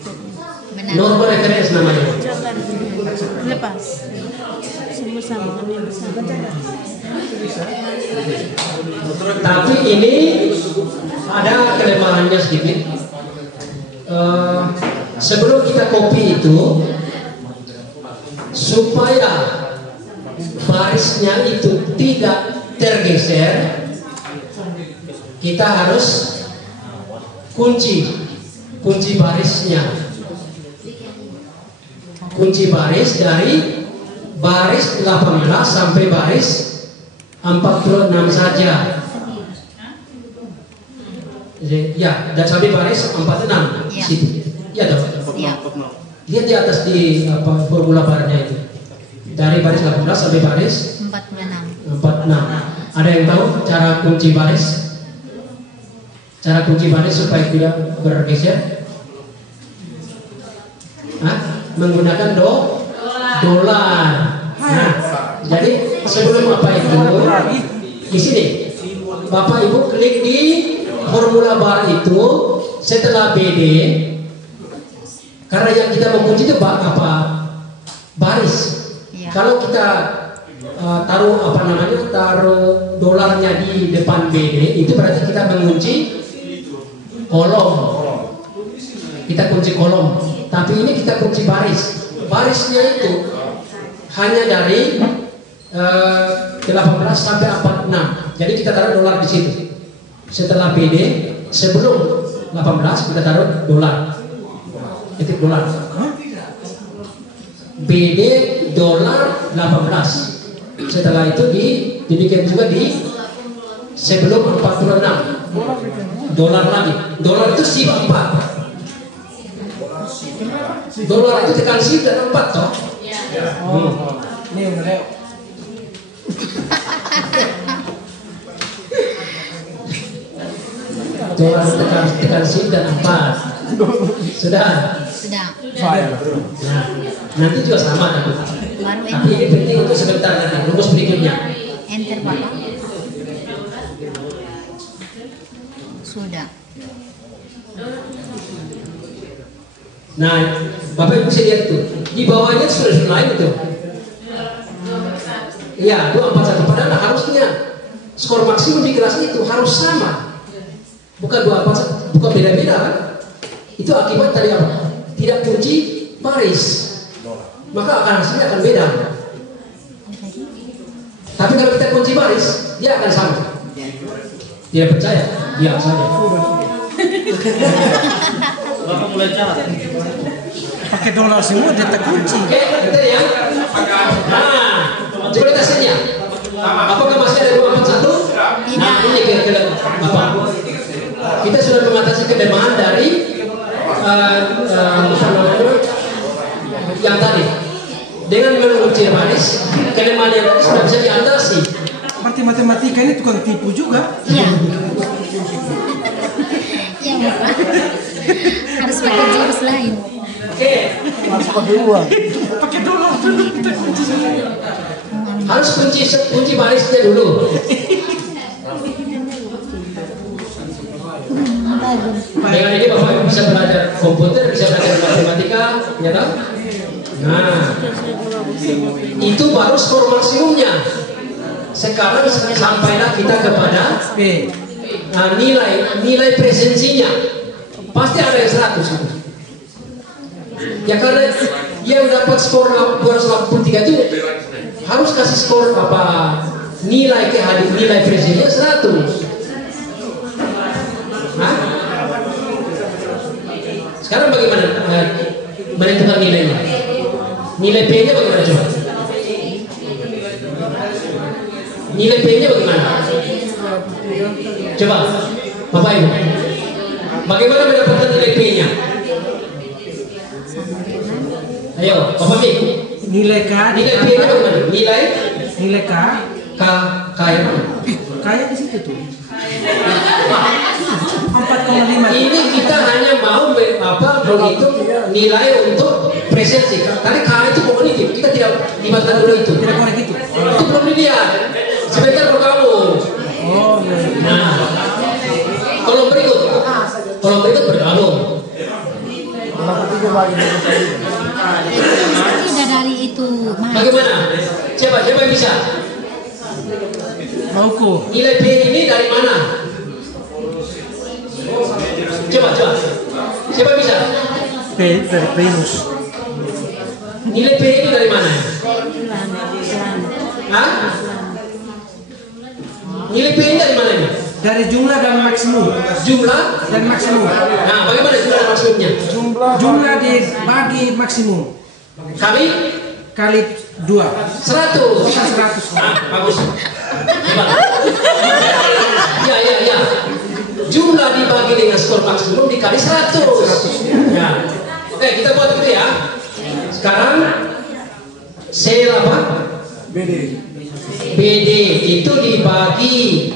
Benar. Normal reference namanya. Coba lepas. Semua sama. Tapi ini ada kelemahannya sedikit. Sebelum kita copy itu, supaya barisnya itu tidak tergeser, kita harus kunci barisnya. Kunci baris dari baris 18 sampai baris 46 saja. Jadi, ya, dan sampai baris 46 Ya. situ. Ya, dapat. Ya. Lihat di atas di formula barnya itu. Dari baris 18 sampai baris 46. Ada yang tahu cara kunci baris? Cara kunci baris supaya tidak bergeser? Hah? Menggunakan dolar. Nah, jadi sebelum apa itu? Di sini, Bapak Ibu klik di formula bar itu setelah BD. Karena yang kita mau kunci itu apa? Baris. Ya. Kalau kita taruh taruh dolarnya di depan BD, itu berarti kita mengunci kolom. Kita kunci kolom. Tapi ini kita kunci baris. Barisnya itu hanya dari 18 sampai 46. Jadi kita taruh dolar di situ. Setelah BD, sebelum 18 kita taruh dolar. Titik dolar. BD dolar 18. Setelah itu dibikin juga di sebelum 46 dolar lagi. Dolar itu sip 4. Dolar itu tekan sip dan 4 toh. Ini udah Dolar tekan sip dan 4. Sudah. Sudah. Nah, nanti juga sama nanti. Baru Tapi ini penting untuk sebentar nanti rumus berikutnya. enter Bapak. Sudah. Nah, Bapak Ibu bisa lihat tuh. Di bawahnya sudah lain itu. Iya, 241. Padahal harusnya skor maksimum di kelas itu harus sama. Bukan 241, bukan beda-beda kan? Itu akibat dari apa? Tidak kunci baris. Maka hasilnya akan beda. Tapi kalau kita kunci baris, dia akan sama. Tidak percaya? Diam saja. Bapak mulai catat. pakai dolar semua dia terkunci. Oke, betul ya. Nah, coba kita hasilnya. Apakah masih ada 241? Nah, ini kira-kira Bapak. Kita sudah mengatasi kelemahan dari yang tadi. Dengan mengunci baris, kelemahan yang tadi sudah bisa diatasi. Berarti matematika ini tukang tipu juga. Iya. Iya, Bapak. Harus pakai jurus lain. Oke. Pakai dolar dulu kita kunci. Harus kunci barisnya dulu. Dengan ini Bapak bisa belajar komputer, bisa belajar matematika, ya tak? Nah, itu baru skor maksimumnya. Sekarang sampailah kita kepada nilai presensinya. Pasti ada yang 100 itu. Ya karena yang dapat skor 283 itu harus kasih skor nilai presensinya 100. Hah? Sekarang bagaimana menentukan nilainya? Nilai P-nya bagaimana coba? Nilai P-nya bagaimana? Coba, Bapak Ibu. Bagaimana mendapatkan nilai P-nya? Ayo, Bapak Ibu. Nilai K. Nilai P-nya bagaimana? Nilai K. K yang mana? Kayak di situ tuh. 4,5. Ini kita hanya mau menghitung nilai untuk presensi. Tadi K itu kognitif, kita tidak libatkan dulu itu. Tidak boleh gitu. Itu belum dilihat. Sebentar kalau kamu. Oh, Nah, kolom berikut bergabung. Tidak dari itu. Bagaimana? Siapa yang bisa? Mauku. Nilai P ini dari mana? Coba. Siapa bisa? P dari Primus. Nilai P ini dari mana? Hah? Nilai P ini dari mana ini? Dari jumlah dan maksimum. Jumlah Dan maksimum. Nah, bagaimana jumlah dan maksimumnya? Jumlah dibagi maksimum kali 2. 100. 100. Nah, bagus. Iya. Jumlah dibagi dengan skor maksimum dikali 100. Ya. Oke, kita buat itu ya. Sekarang sel apa? BD itu dibagi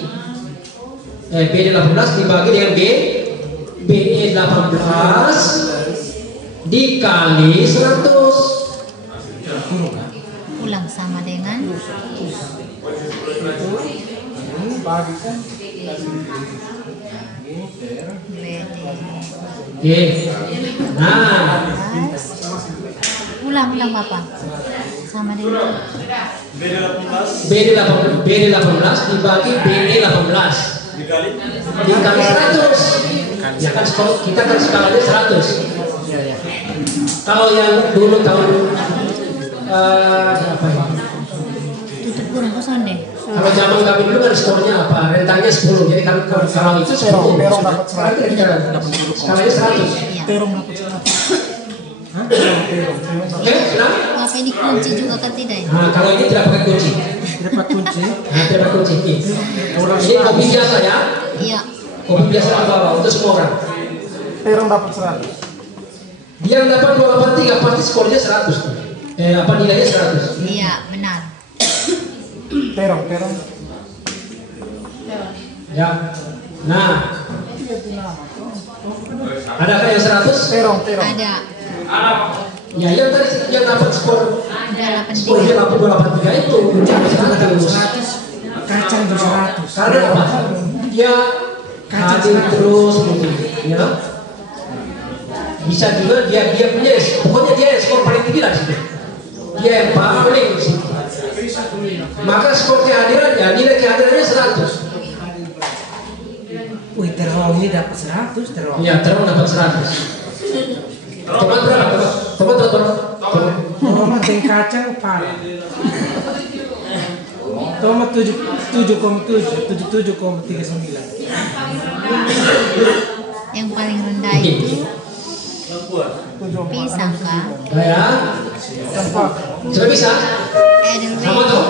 BD 18 dibagi dengan BE 18 dikali 100. Ulang sama dengan Oke. Nah, ulang Bapak. Sama dengan BD 18 dibagi BD 18 dikali 100. Ya kan skor kita kan skalanya 100. Kalau yang dulu tahun apa ya? tutup kurang kosan deh. Kalau zaman kami dulu kan skornya apa? Rentangnya 10. Jadi kalau itu 10. Skalanya 100. Iya. Oke, kenapa? Apa ini kunci juga kan tidak ya? Nah, kalau ini tidak pakai kunci. Tidak pakai kunci. Nah, tidak pakai kunci. Ini kopi biasa ya? Iya. Kopi biasa apa untuk semua orang. Terong dapat 100. Dia yang dapat 283 pasti skornya 100. Apa nilainya 100? Iya, benar. Terong. Ya. Nah. Adakah yang 100? Terong. Ada. Ya, yang tadi yang dapat skor 283 itu 100. Kacang 200. Karena apa? Dia hadir terus gitu, ya. Bisa juga dia punya, pokoknya dia skor paling tinggi lah situ. Dia yang paling di situ. Maka skor kehadirannya, nilai kehadirannya 100. Wih, terong ini dapat 100 terong. Iya, terong dapat 100. Tomat berapa? Tomat. Tomat dan kacang parah. Tomat 77,39. Yang paling rendah itu pisang kah? Ya. Sudah bisa? Sama tuh.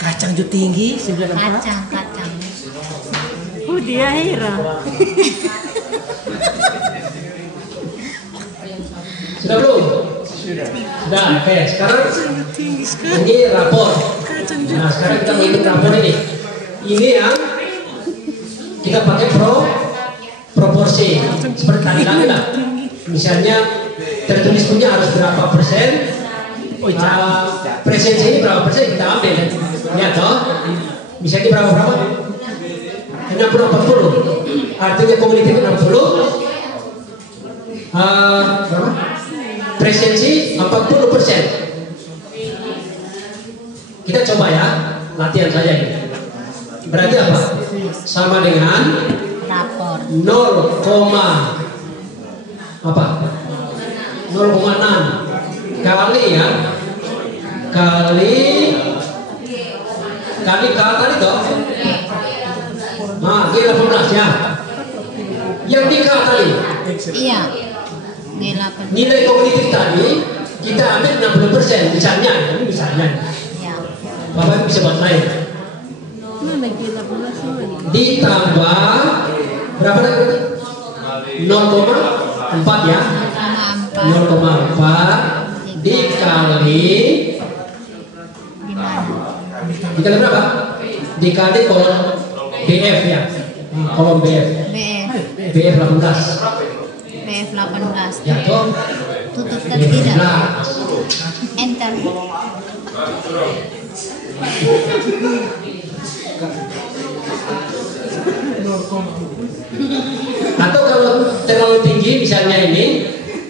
Kacang juga tinggi 94. Kacang. Dia heran. Sudah belum? Sudah. Oke. Sekarang ini rapor. Nah, sekarang kita menghitung rapor ini. Ini yang kita pakai proporsi. Seperti tadi lah. Misalnya tertulis punya harus berapa persen. Presensi ini berapa persen kita ambil. Lihat toh. Misalnya berapa? 60-40. Artinya kognitif 60. Berapa? Presensi 40%. Kita coba ya, latihan saja ini. Berarti apa? Sama dengan Rapor 0,6 kali ya, kali toh. Nah, G18 ya. Yang di kali. Iya. G18. Nilai kognitif tadi kita ambil 60% misalnya, ini misalnya. Iya. Bapak Ibu bisa buat lain. Mana G18 Ditambah berapa lagi? 0,4 ya. 0,4 dikali dikali berapa? Dikali kolom BF ya. Kolom BF. BF 18. BF 18. Ya toh. Tutup tadi tidak. Enter. Atau kalau terlalu tinggi misalnya ini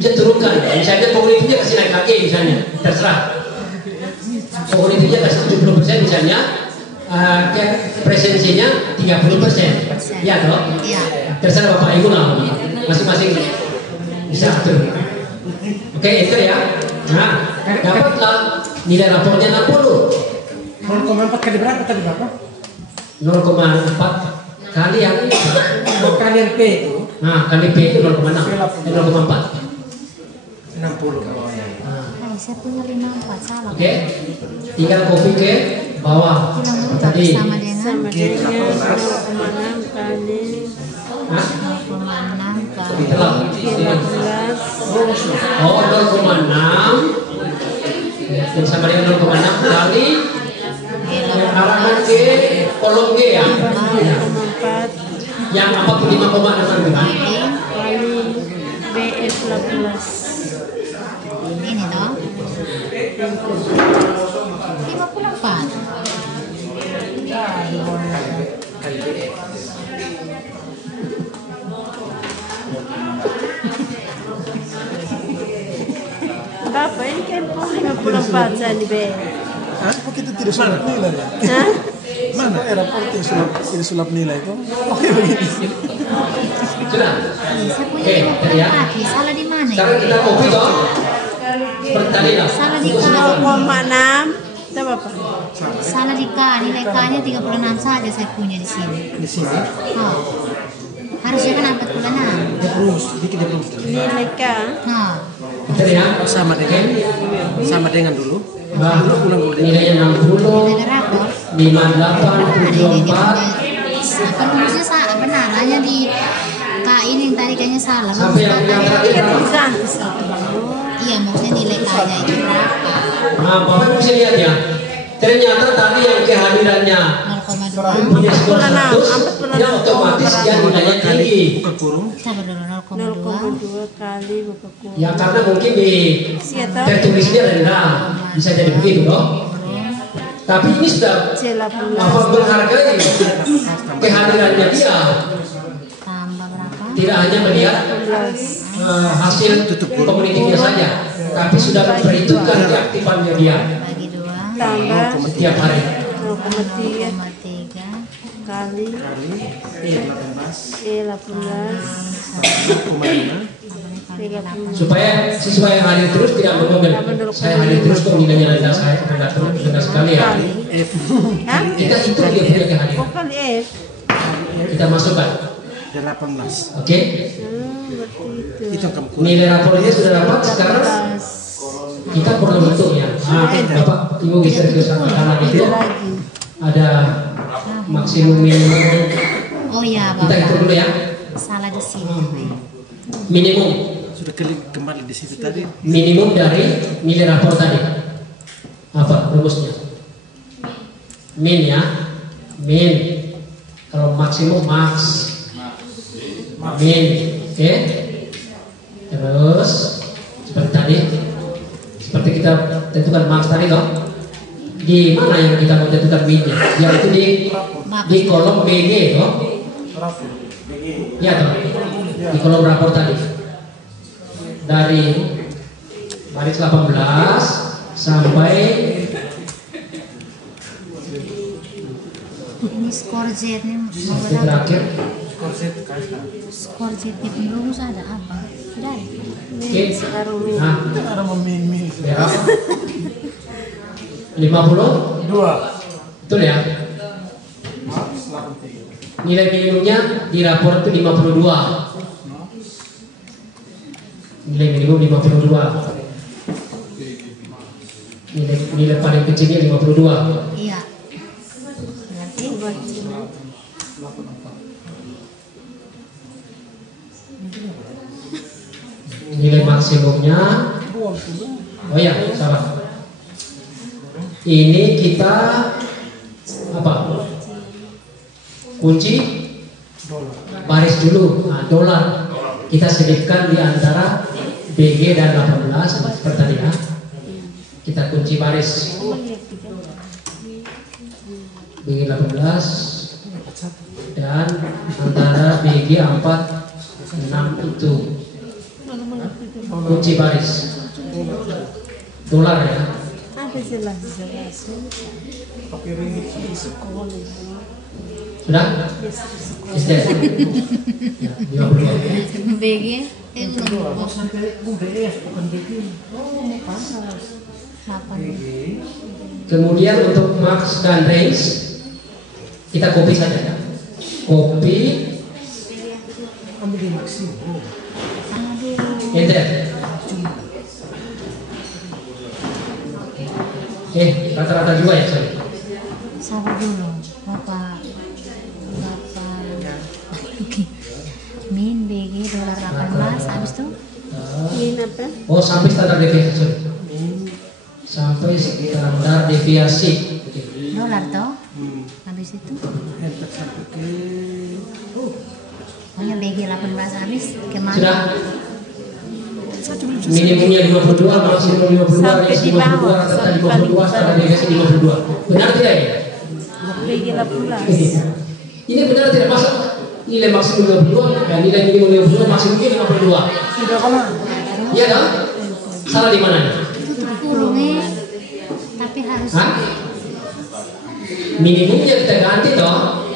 bisa turunkan. Misalnya kognitifnya kasih naik lagi misalnya, terserah. Kognitifnya kasih 70% misalnya, presensinya 30%. Ya toh? Iya. Terserah Bapak Ibu lah, masing-masing bisa atur. Oke, enter ya. Nah, dapatlah nilai rapornya 60. 0,4 kali berapa tadi Bapak? 0,4 kali yang ini. Kali yang P itu. Nah, kali P itu 0,6. 0,4. 60. Saya punya 54 salah. Oke. Tinggal copy ke bawah. Tadi. Sama dengan 0,6 kali Hah? 0,6 kali Itulah. 18. Oh, 0,6. Dan sama dengan 0,6 kali arahan ke kolom G ya. Yang 45,6 Kali BF 18. ini toh 54. Berapa ini kayak Tempo 54 saya di B. Kok kita tidak sulap nilai ya? Hah? Mana era porti tidak sulap nilai itu? Oke begini. Sudah. Saya punya Oke, dua tadi ya. kaki. Salah di mana ya? Sekarang kita kopi toh. Seperti tadi lah. Salah di K. 0,6. Coba Pak. Salah di K. Nilai K-nya 36 saja saya punya di sini. Di sini. Oh. Harusnya kan 46. Terus, dikit terus. Nilai K. Nah, Tadi ya. Sama dengan dulu. Nah, nilainya 60, ada rapor. 58, 74. Apa rumusnya benar? Hanya di K ini yang tadi kayaknya salah. Sampai yang terakhir berapa? Iya, maksudnya nilai K-nya itu berapa? Nah, Bapak bisa lihat ya. Ternyata tadi yang kehadirannya 0,2. punya skor 100, dia otomatis dia nilainya tinggi. Bukan kurung. Sabar dulu 0,2 0,2. kali buka kurung. Ya karena mungkin di tertulisnya rendah, bisa jadi begitu loh. Tapi ini sudah apa menghargai kehadirannya dia. Tambah berapa? Tidak hanya melihat hasil komunitifnya saja, tapi sudah memperhitungkan keaktifannya dia Bagi 2. Tambah setiap hari. 0,3 0,3. kali E 18. Supaya siswa yang hadir terus tidak mengomel, saya hadir terus kok nilainya rendah, saya rendah sekali ya. Hah? Kita hitung dia punya kehadiran, Oh kali F. kita masukkan. 18. Oke, Berarti itu. Itu kamu kurung. nilai rapornya sudah dapat. Sekarang kita perlu bentuknya. Bapak Ibu bisa diusahakan itu Lagi. ada maksimum minimum. Oh ya, Kita hitung Bapak. dulu ya. Salah di sini. Minimum, Sudah kembali di situ tadi. minimum dari nilai rapor tadi. Apa rumusnya? Min ya, min. Kalau maksimum max. Min, oke. Terus seperti tadi, seperti kita tentukan max tadi loh. Di mana yang kita mau tentukan minnya? Yaitu di kolom BG loh. Ya toh, di kolom rapor tadi. Dari baris 18 sampai Ini skor Z-nya mau yang berapa? terakhir. Skor Z-nya penrumus ada apa? Sudah ada. Oke. Sekarang ini. Nah, Ada memilih. ya. 52. Betul ya? Nilai minimumnya di rapor itu 52. Nilai minimum 52. Nilai paling kecilnya 52. Iya. Berarti Nilai maksimumnya, oh ya, salah. Ini kita apa? Kunci baris dulu. Nah, dolar kita selipkan di antara BG dan 18 seperti tadi ya. Kita kunci baris BG 18 dan antara BG 46 itu kunci baris dolar ya. Apa jelas. Sudah? Sudah. Ya, 52. BG Kemudian untuk max dan range kita copy saja ya. Copy, enter. Rata-rata juga ya sorry. sabar dulu, Bapak. Min BG dolar 18 habis itu Min apa? Oh sampai standar deviasi sorry. Sampai standar deviasi. dolar toh habis itu pokoknya BG 18 habis kemana? Sudah. Minimumnya 52, maksimum 52, Sampai di bawah, rata 52, standar deviasi 52. Benar tidak ya? BG 18. Ini benar tidak masuk nilai maksimum 52 dan nilai minimum 52, maksimumnya 52. Iya kan? Salah di mana? Tutup kurung Hah? Minimumnya kita ganti toh.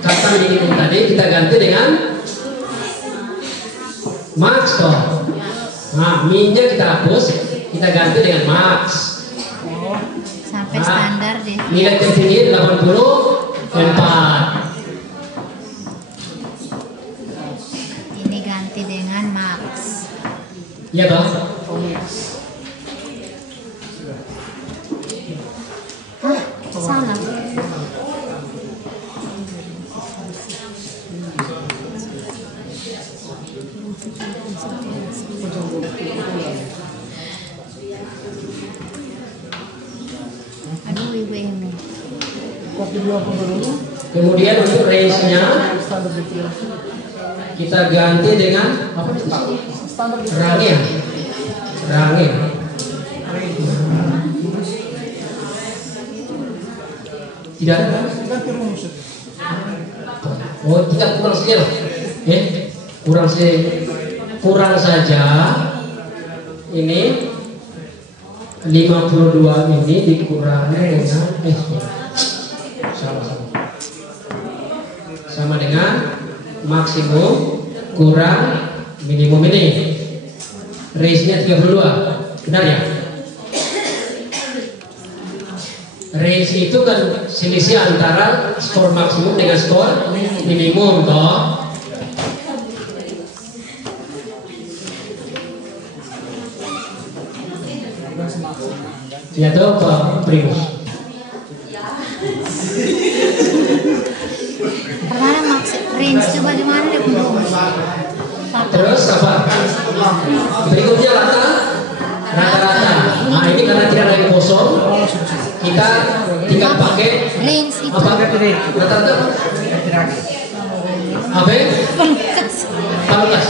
Kata minimum tadi kita ganti dengan max toh. Nah, min-nya kita hapus, kita ganti dengan max. Sampai standar deh. Nilai tertinggi 84. Ini ganti dengan max. Iya toh? Hah? Salah. Aduh, ibu ini. Kemudian untuk range-nya kita ganti dengan apa itu? Range. Range. Tidak ada. Oh, tidak kurang saja loh. Kurang saja. Ini 52 ini dikurangi dengan sama dengan maksimum kurang minimum ini. Range-nya 32. Benar ya? Range itu kan selisih antara skor maksimum dengan skor minimum toh. Ya toh Pak Primus. Pertama maksud range coba di mana deh belum? Terus apa? Berikutnya rata-rata. Nah ini karena tidak ada yang kosong, kita tinggal pakai range itu. apa? Rata-rata. Apa? Pamungkas.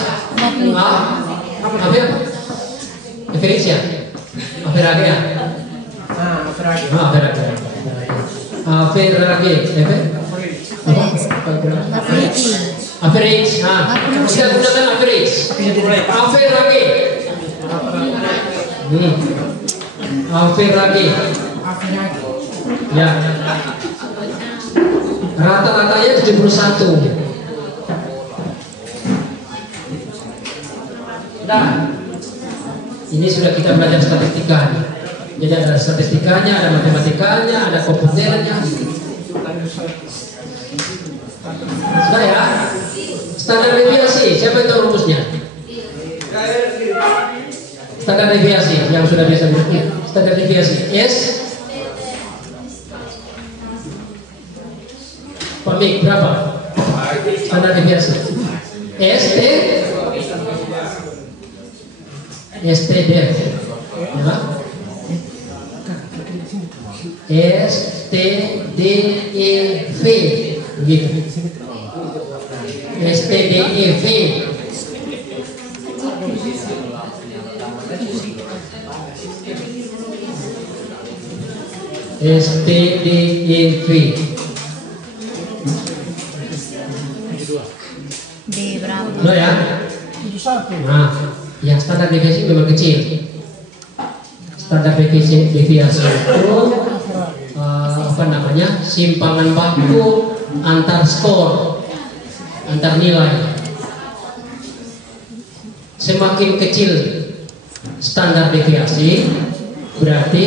Apa? Referensi ya? Average ya? Average. Average. Kita gunakan average. Average. Ya. Rata-ratanya 71. Nah, ini sudah kita belajar statistikanya. Jadi ada statistikanya, ada matematikanya, ada komputernya. Sudah ya? Standar deviasi, siapa yang tahu rumusnya? Standar deviasi yang sudah biasa dilihat. Standar deviasi S. Pamik berapa? Standar deviasi STD. STDEV gitu. STDEV. STDEV. D berapa? Loh ya? Nah, yang standar deviasi memang kecil. Standar deviasi itu apa namanya, simpangan waktu antar skor, antar nilai. Semakin kecil standar deviasi berarti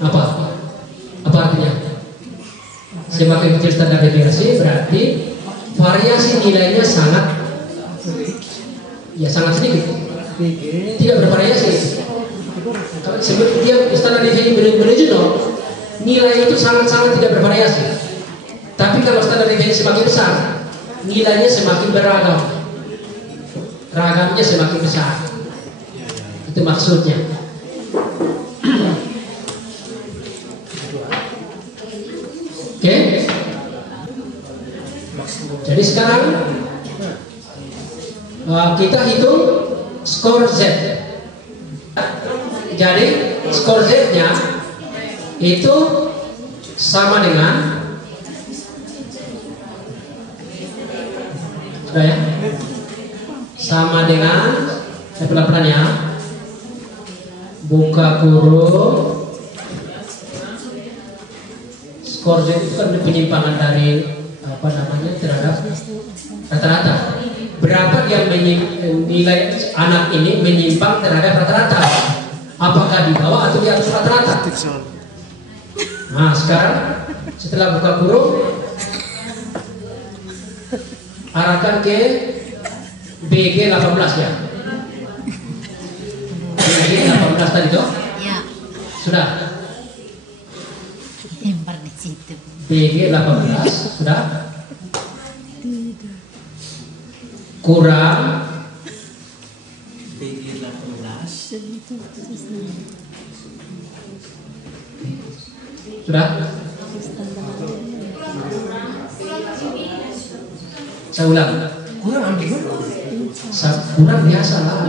apa? Apa artinya? Semakin kecil standar deviasi berarti variasi nilainya sangat sedikit, tidak bervariasi. Sebelum dia standar deviasi menuju nol, nilai itu sangat tidak bervariasi. Tapi kalau standar deviasi semakin besar, nilainya semakin beragam, ragamnya semakin besar. Itu maksudnya. Oke? Jadi sekarang kita hitung skor Z. Jadi skor Z-nya itu sama dengan pelan-pelan ya, buka kurung skor Z itu kan penyimpangan dari apa namanya terhadap rata-rata. Berapa dia nilai anak ini menyimpang terhadap rata-rata? Apakah di bawah atau di atas rata-rata? Nah sekarang setelah buka kurung, arahkan ke BG 18 ya. BG 18 tadi toh? Ya. Sudah. Lempar di situ. BG 18 sudah. Kurang BG 18. sudah. Saya ulang. Kurang ambil. Kurang biasa lah.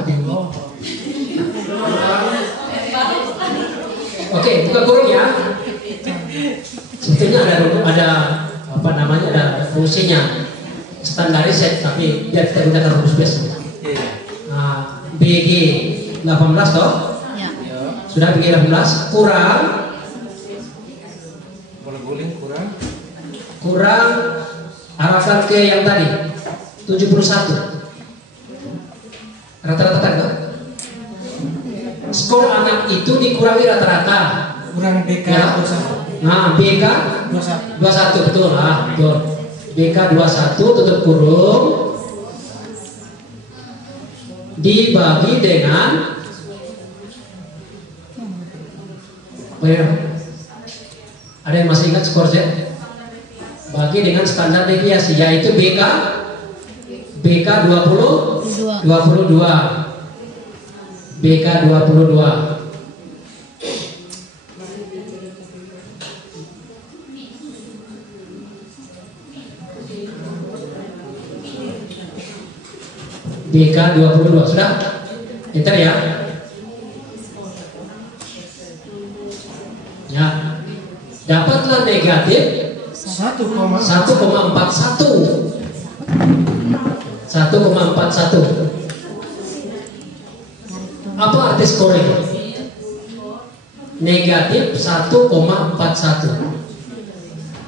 Oke, buka kurung ya. Sebetulnya ada apa namanya, ada fungsinya standarisasi, tapi biar kita gunakan rumus biasa. Nah, BG 18 toh? Ya. Sudah BG 18 kurang Boleh guling kurang arahkan ke yang tadi 71. Rata-rata kan toh? Skor anak itu dikurangi rata-rata. kurang BK Ya. 21. Nah, BK 21 betul lah, betul. BK 21 tutup kurung dibagi dengan ada yang masih ingat skor Z? Bagi dengan standar deviasi yaitu BK 22 BK 22. BK 22 sudah? Enter ya. Ya. Dapatlah negatif 1,41. 1,41. Apa arti skor itu? Negatif 1,41.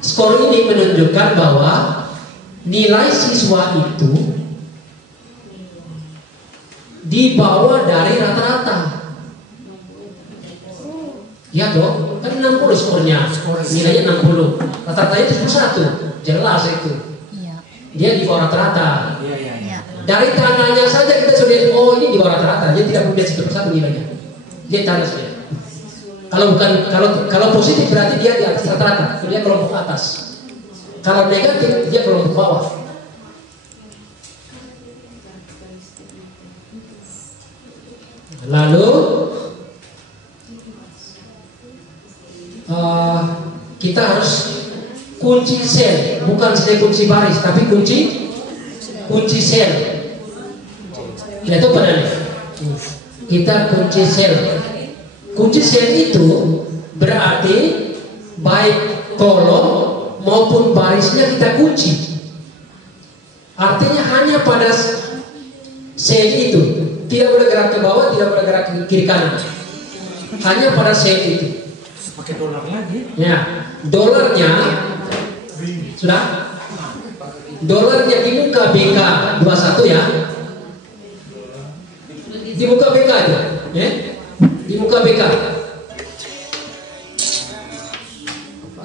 Skor ini menunjukkan bahwa nilai siswa itu di bawah dari rata-rata. Ya dong, kan 60 skornya, nilainya 60, rata-ratanya 71, jelas itu. Dia di bawah rata-rata. Dari tandanya saja kita sudah lihat, oh ini di bawah rata-rata, dia tidak punya 1% nilainya. Dia tanda saja. Kalau positif berarti dia di atas rata-rata, dia kelompok atas. Kalau negatif dia kelompok bawah. Lalu kita harus kunci sel, bukan saja kunci baris, tapi kunci sel. Itu pada nih. Kita kunci sel. Kunci sel itu berarti baik kolom maupun barisnya kita kunci. Artinya hanya pada sel itu, tidak boleh gerak ke bawah, tidak boleh gerak ke kiri kanan. Hanya pada sel itu. Pakai dolar lagi. Ya, dolarnya sudah. Dolarnya di muka BK 21 ya. Di muka BK itu, ya. Di muka BK.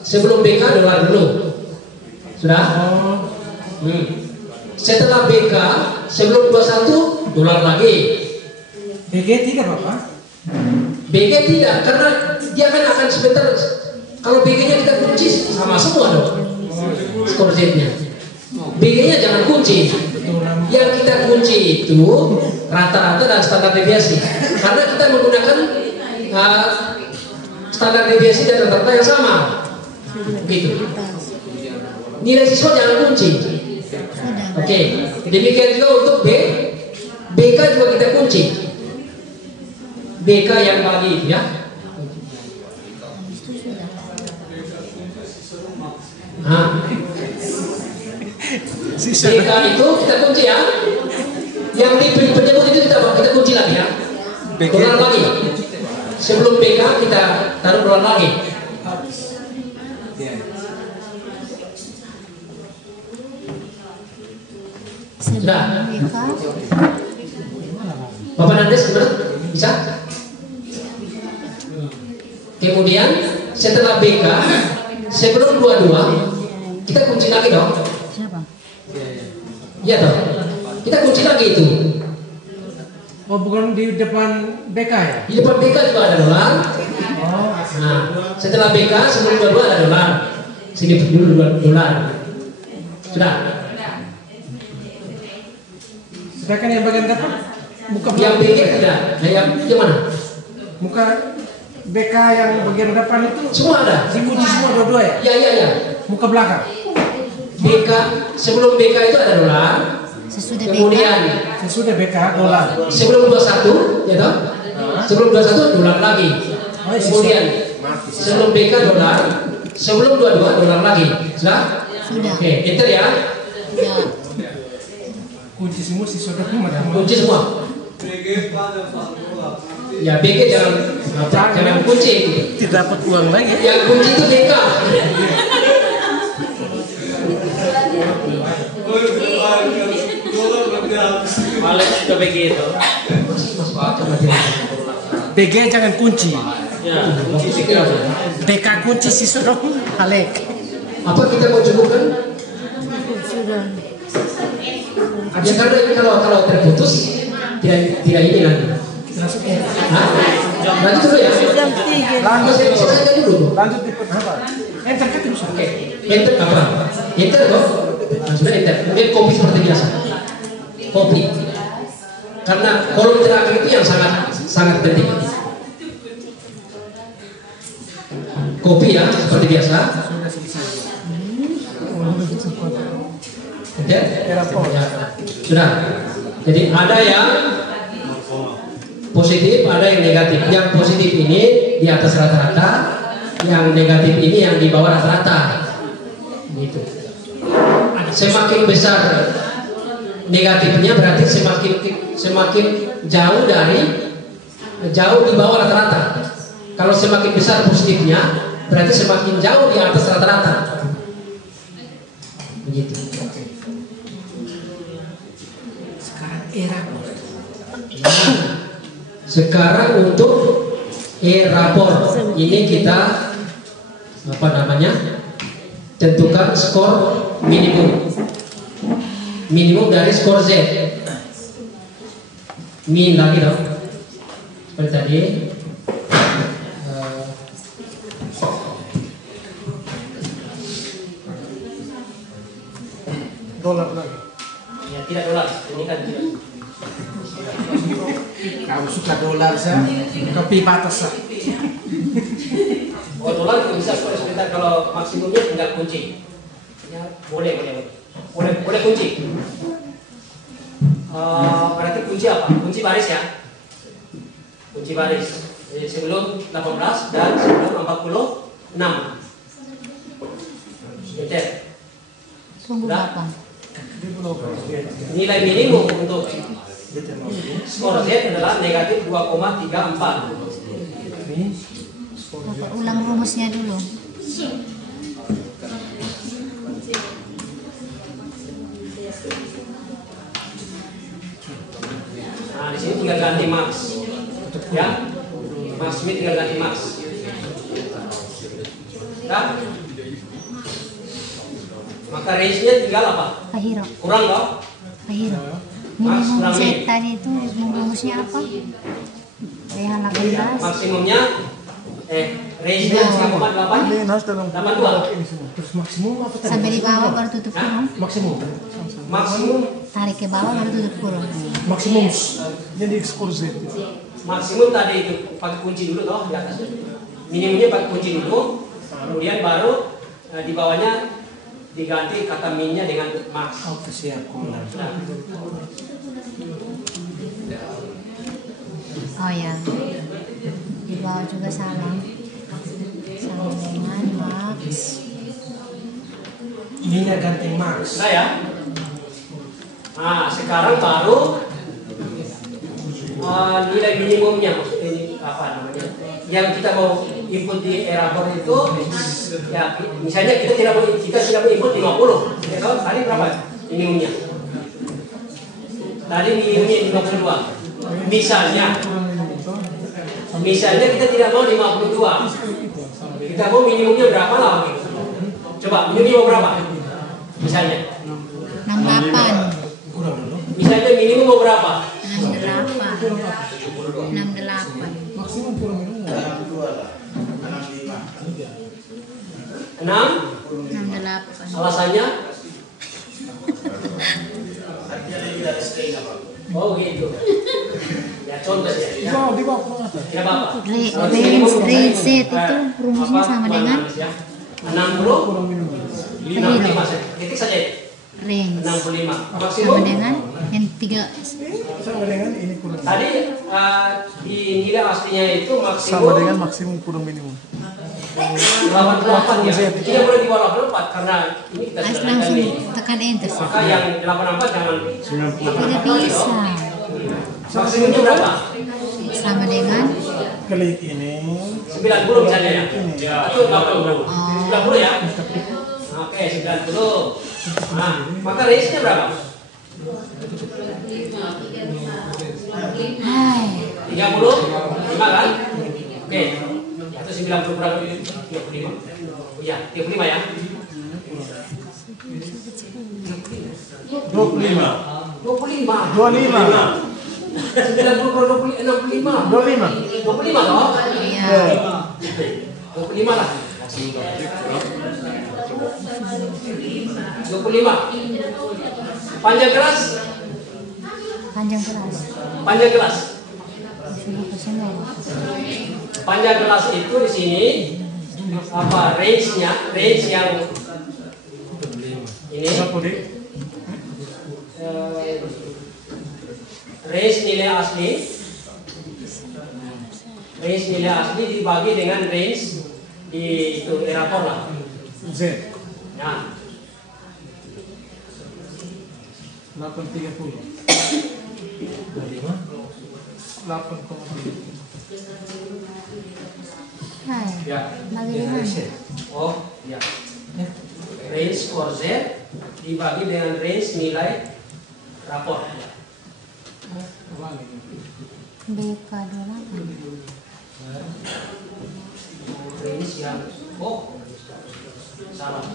Sebelum BK dolar dulu. Sudah? Setelah BK sebelum 21 dolar lagi. BG tidak Bapak? BG tidak, karena dia kan akan sebentar. Kalau BG-nya kita kunci sama semua dong. Skor Z-nya. BG-nya jangan kunci. Yang kita kunci itu rata-rata dan standar deviasi. Karena kita menggunakan standar deviasi dan rata-rata yang sama. Begitu. Nilai siswa jangan kunci. Oke, demikian juga untuk B. BK juga kita kunci. BK yang bagi itu ya. Nah, BK itu kita kunci ya. Yang di penyebut itu kita kunci lagi ya. Dolar lagi. Sebelum BK kita taruh dolar lagi. Sudah. BK. Bapak Nandes gimana? Bisa? Kemudian setelah BK, sebelum 22, kita kunci lagi dong. Siapa? Iya dong. Kita kunci lagi itu. Oh, bukan di depan BK ya? Di depan BK juga ada dolar. Oh. Nah, setelah BK sebelum 22 ada dolar. Sini dulu dolar. Sudah. Sedangkan yang bagian depan muka Yang belakang. BK tidak. Nah, yang mana? Muka BK yang bagian depan itu Semua ada. dikunci semua dua-dua ya? Ya. Muka belakang. BK sebelum BK itu ada dolar. Sesudah Kemudian Sesudah BK dolar. sebelum 21, ya toh? Sebelum 21 dolar lagi. Kemudian sebelum BK dolar, sebelum 22 dolar lagi. Sudah? Sudah. Oke, enter ya. Ya. Kunci semua si saudara mana? Kunci semua. BG pada Pak Bola. Ya BK jangan kunci. Tidak dapat uang lagi. Yang kunci itu BK. Alex sudah begitu. BG jangan kunci. Ya, kunci tiga. BK kunci si saudara Alek. Apa kita mau cukupkan? Sudah. Ya karena ini kalau terputus tidak ini nanti. Hah? Lanjut dulu ya. Jam 3. Lanjut saja dulu. Lanjut di apa? Enter kan terus. Oke. Enter apa? Enter kok. Nah, sudah enter. Kemudian copy seperti biasa. Copy. Karena kolom terakhir itu yang sangat penting. Copy ya seperti biasa. Enter. Sudah. Jadi ada yang positif, ada yang negatif. Yang positif ini di atas rata-rata, yang negatif ini yang di bawah rata-rata. Gitu. Semakin besar negatifnya berarti semakin jauh di bawah rata-rata. Kalau semakin besar positifnya berarti semakin jauh di atas rata-rata. Begitu. Sekarang untuk rapor ini kita tentukan skor minimum dari skor Z. Min lagi dong seperti tadi. Dolar lagi. Ya tidak dolar, ini kan tidak. Kamu suka dolar sah? Kopi batas sah. Oh dolar juga bisa sebentar, kalau maksimumnya tinggal kunci. Ya boleh kunci. Berarti kunci apa? Kunci baris ya. Kunci baris. Jadi sebelum 18 dan sebelum 46. Enter. Tunggu berapa? Nilai minimum untuk skor Z adalah negatif 2,34. Bapak ulang rumusnya dulu. Nah, di sini tinggal ganti max. Ya. Max ini tinggal ganti max. Ya. Maka range-nya tinggal apa? Pak Hiro. Kurang loh. Pak Hiro. Max Minimum kurang Z min. tadi itu rumusnya apa? Yang 18. Maksimumnya range-nya 3,8. Linas dalam 82. Terus maksimum apa tadi? Sampai di bawah baru tutup kurung. Maksimum. Maksimum Tarik ke bawah baru tutup kurung. Maksimum. Jadi skor Z. maksimum tadi itu pakai kunci dulu toh di atas. Minimumnya pakai kunci dulu, kemudian baru di bawahnya diganti kata minnya dengan max. Oke siap. Nah, Oh ya. Di bawah juga sama. Sama dengan max. Ini ganti max. nah ya. Nah sekarang baru nilai minimumnya, maksudnya ini apa namanya? Yang kita mau input di Erator itu, ya misalnya kita tidak mau input 50, ya tahu tadi berapa minimumnya? Tadi minimumnya 52. Misalnya kita tidak mau 52. Kita mau minimumnya berapa lah? Coba minimumnya mau berapa? Misalnya 68. Misalnya minimum mau berapa? 68. Maksimum kurang minum. 68. Alasannya? Oh gitu. Ya contoh ya. Di bawah atas. Ya Bapak. Range itu rumusnya sama dengan 65 titik saja. range 65 sama maksimum dengan yang 3. Sama dengan ini kurang. tadi di nilai aslinya itu maksimum Sama dengan maksimum kurang minimum. 88 ya. Tidak boleh di bawah 84 karena ini kita sudah Langsung tekan nih. tekan enter. Maka yang 84 jangan Tidak bisa. maksimumnya berapa? Sama dengan Klik ini. 90 misalnya ya. Atau 80. 90 ya. Oke, 90. Nah, maka range-nya berapa? 30, 5 kan? Oke. Atau 90 berapa? 35. Iya, 35 ya. 25. 25. 25. 90 per 65. 25 loh. Iya. 25 lah. 25. Panjang keras. Panjang keras. Panjang keras. 50%. Panjang kelas itu di sini apa range-nya? Range yang ini range nilai asli. Range nilai asli dibagi dengan range di itu erator lah. Z. Nah, 830. 8,3. Hai. ya. Bagaimana? Oh, ya. Range for Z dibagi dengan range nilai rapor. BK28. Range yang salah.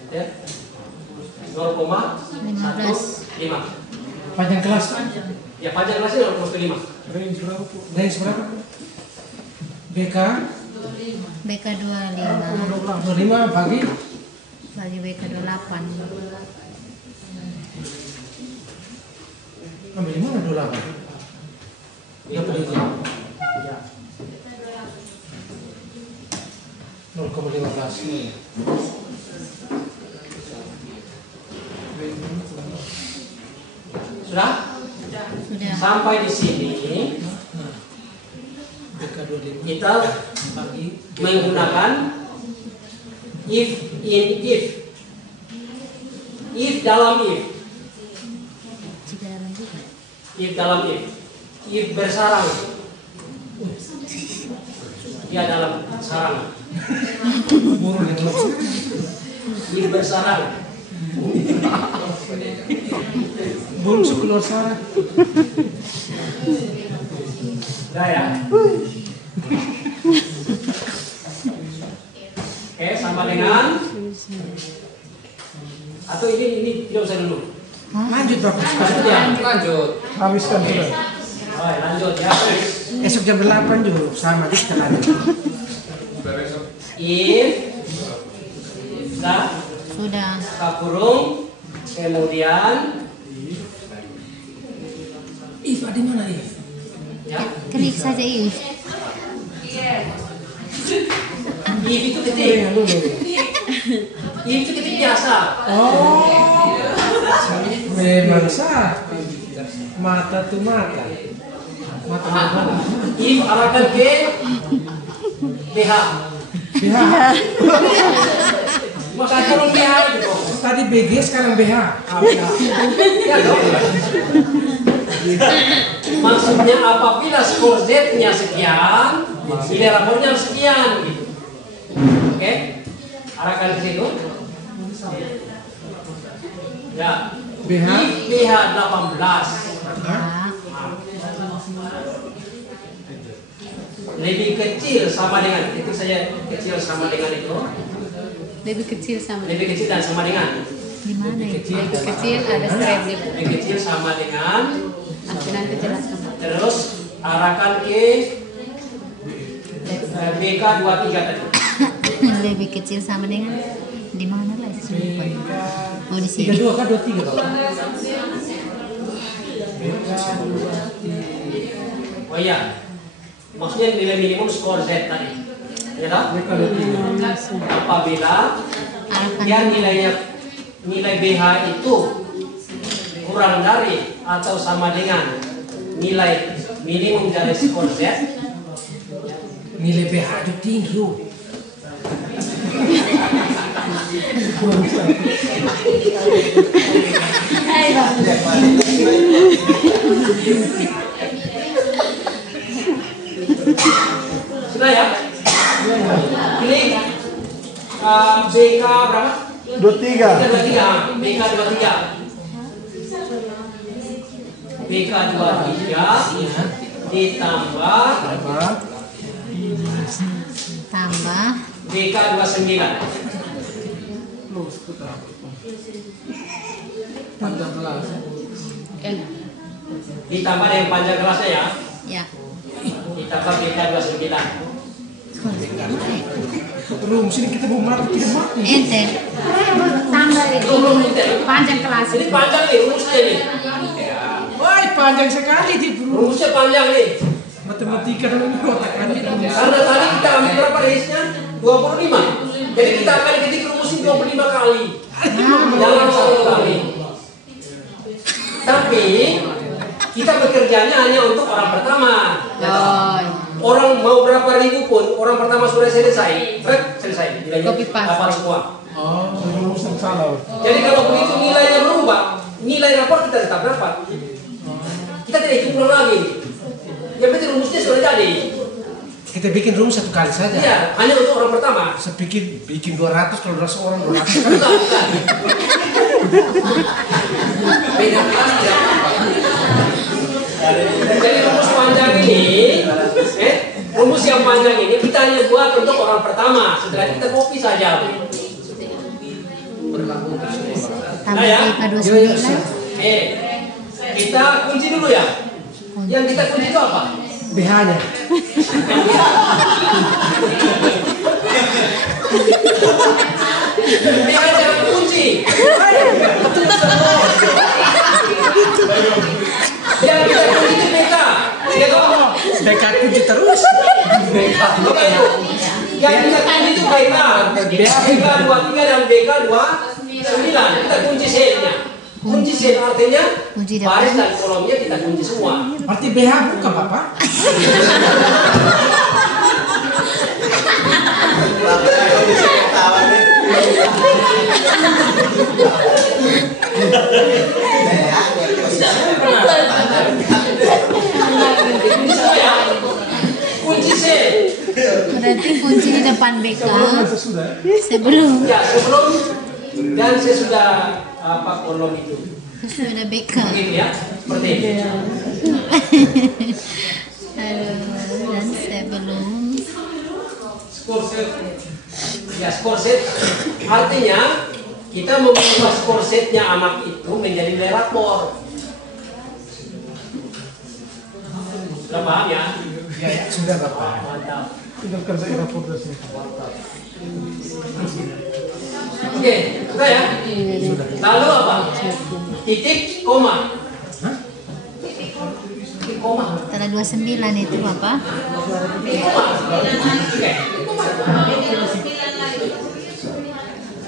Enter. 0,15. Panjang kelas. Ya panjang kelasnya 0,5. Range berapa? Range berapa? BK BK25 25 bagi bagi BK28. ambil di mana 28? Ya begitu. Ya. 0,15. Sudah? Sudah. Sampai di sini BK25 kita bagi menggunakan if in if. If dalam if. Jika dalam juga. If dalam if. If bersarang. Dia dalam sarang. burung yang belum. If bersarang. Burung keluar sarang. Udah ya. Oke, sama dengan atau ini tidak usah dulu. Lanjut Bapak. Lanjut ya. Lanjut. Habiskan sudah. Oh, lanjut ya. Esok jam 8 juga sama di setelah If Sudah. burung kemudian if ada mana if? ya. Klik saja if. If itu ketik. If itu ketik biasa. Oh, memang sah. Mata tuh mata. Mata. If arahkan ke BH. BH. Maka turun BH itu. Tadi BG sekarang BH. Ya dong. Maksudnya apabila skor Z-nya sekian, nilai rapornya harus sekian gitu. Oke? Arahkan ke situ. Ya. BH? BH 18. Lebih kecil sama dengan itu saja, kecil sama dengan itu. Lebih kecil sama. Lebih kecil dan sama dengan. Gimana Lebih ya? kecil ada strip di. Lebih kecil sama dengan. Nanti jelaskan. Terus arahkan ke BK 23 tadi. Lebih kecil sama dengan di mana lah lupa. Oh di sini. 32 kan 23 Bapak? Oh iya. Maksudnya nilai minimum skor Z tadi. Ya tak? Apabila yang nilai BH itu kurang dari atau sama dengan nilai minimum dari skor Z, Nilai BH itu tinggi yuk. sudah ya? Klik BK berapa? 23. BK 23. BK 23 ditambah BK 29. Panjang kelas. Ditambah dengan panjang kelasnya ya. Ya. Ditambah BK 29. Rumus ini kita mau mati tidak mati. Ente. Tambah panjang kelas. Ini panjang nih rumusnya nih. Wah, panjang sekali di Rumusnya panjang nih. matematika dalam kotak kan. Karena tadi kita ambil berapa reisnya? 25. Jadi kita akan ketik rumusin 25 kali. Dalam satu kali. Tapi kita bekerjanya hanya untuk orang pertama. Orang mau berapa ribu pun, orang pertama sudah selesai, selesai. Dapat semua. Oh, rumus yang salah. Jadi kalau begitu nilainya berubah, nilai rapor kita tetap dapat. Kita tidak hitung ulang lagi. Yang penting rumusnya sudah jadi. Kita bikin rumus satu kali saja. Iya, hanya untuk orang pertama. Saya bikin 200 kalau 200 orang 200 kan. Bukan. Beda kelas tidak apa-apa. Jadi rumus panjang ini, rumus yang panjang ini kita hanya buat untuk orang pertama. Setelah kita copy saja. Nah ya, kita kunci dulu ya. Yang kita kunci itu apa? BH-nya. BH-nya kunci. Yang kita kunci itu BK. BK kunci terus. Yang kita kunci itu BK. BK 23 dan BK 29. Kita kunci selnya. Kunci sel artinya baris dan kolomnya kita kunci semua. Berarti BH bukan Bapak? Kunci sel. Berarti kunci di depan BK sebelum dan sesudah apa kolom itu. Sesudah BK. Begini ya, seperti ini. Dan sebelum Skor set. Ya, skor set artinya kita mengubah skor setnya anak itu menjadi nilai rapor. Sudah paham ya? Ya, sudah Bapak. Mantap. Tinggal kerjain raportasi. Oke, sudah ya? Lalu apa? Titik koma. Titik koma. setelah 29 itu Bapak. Titik koma. Oke.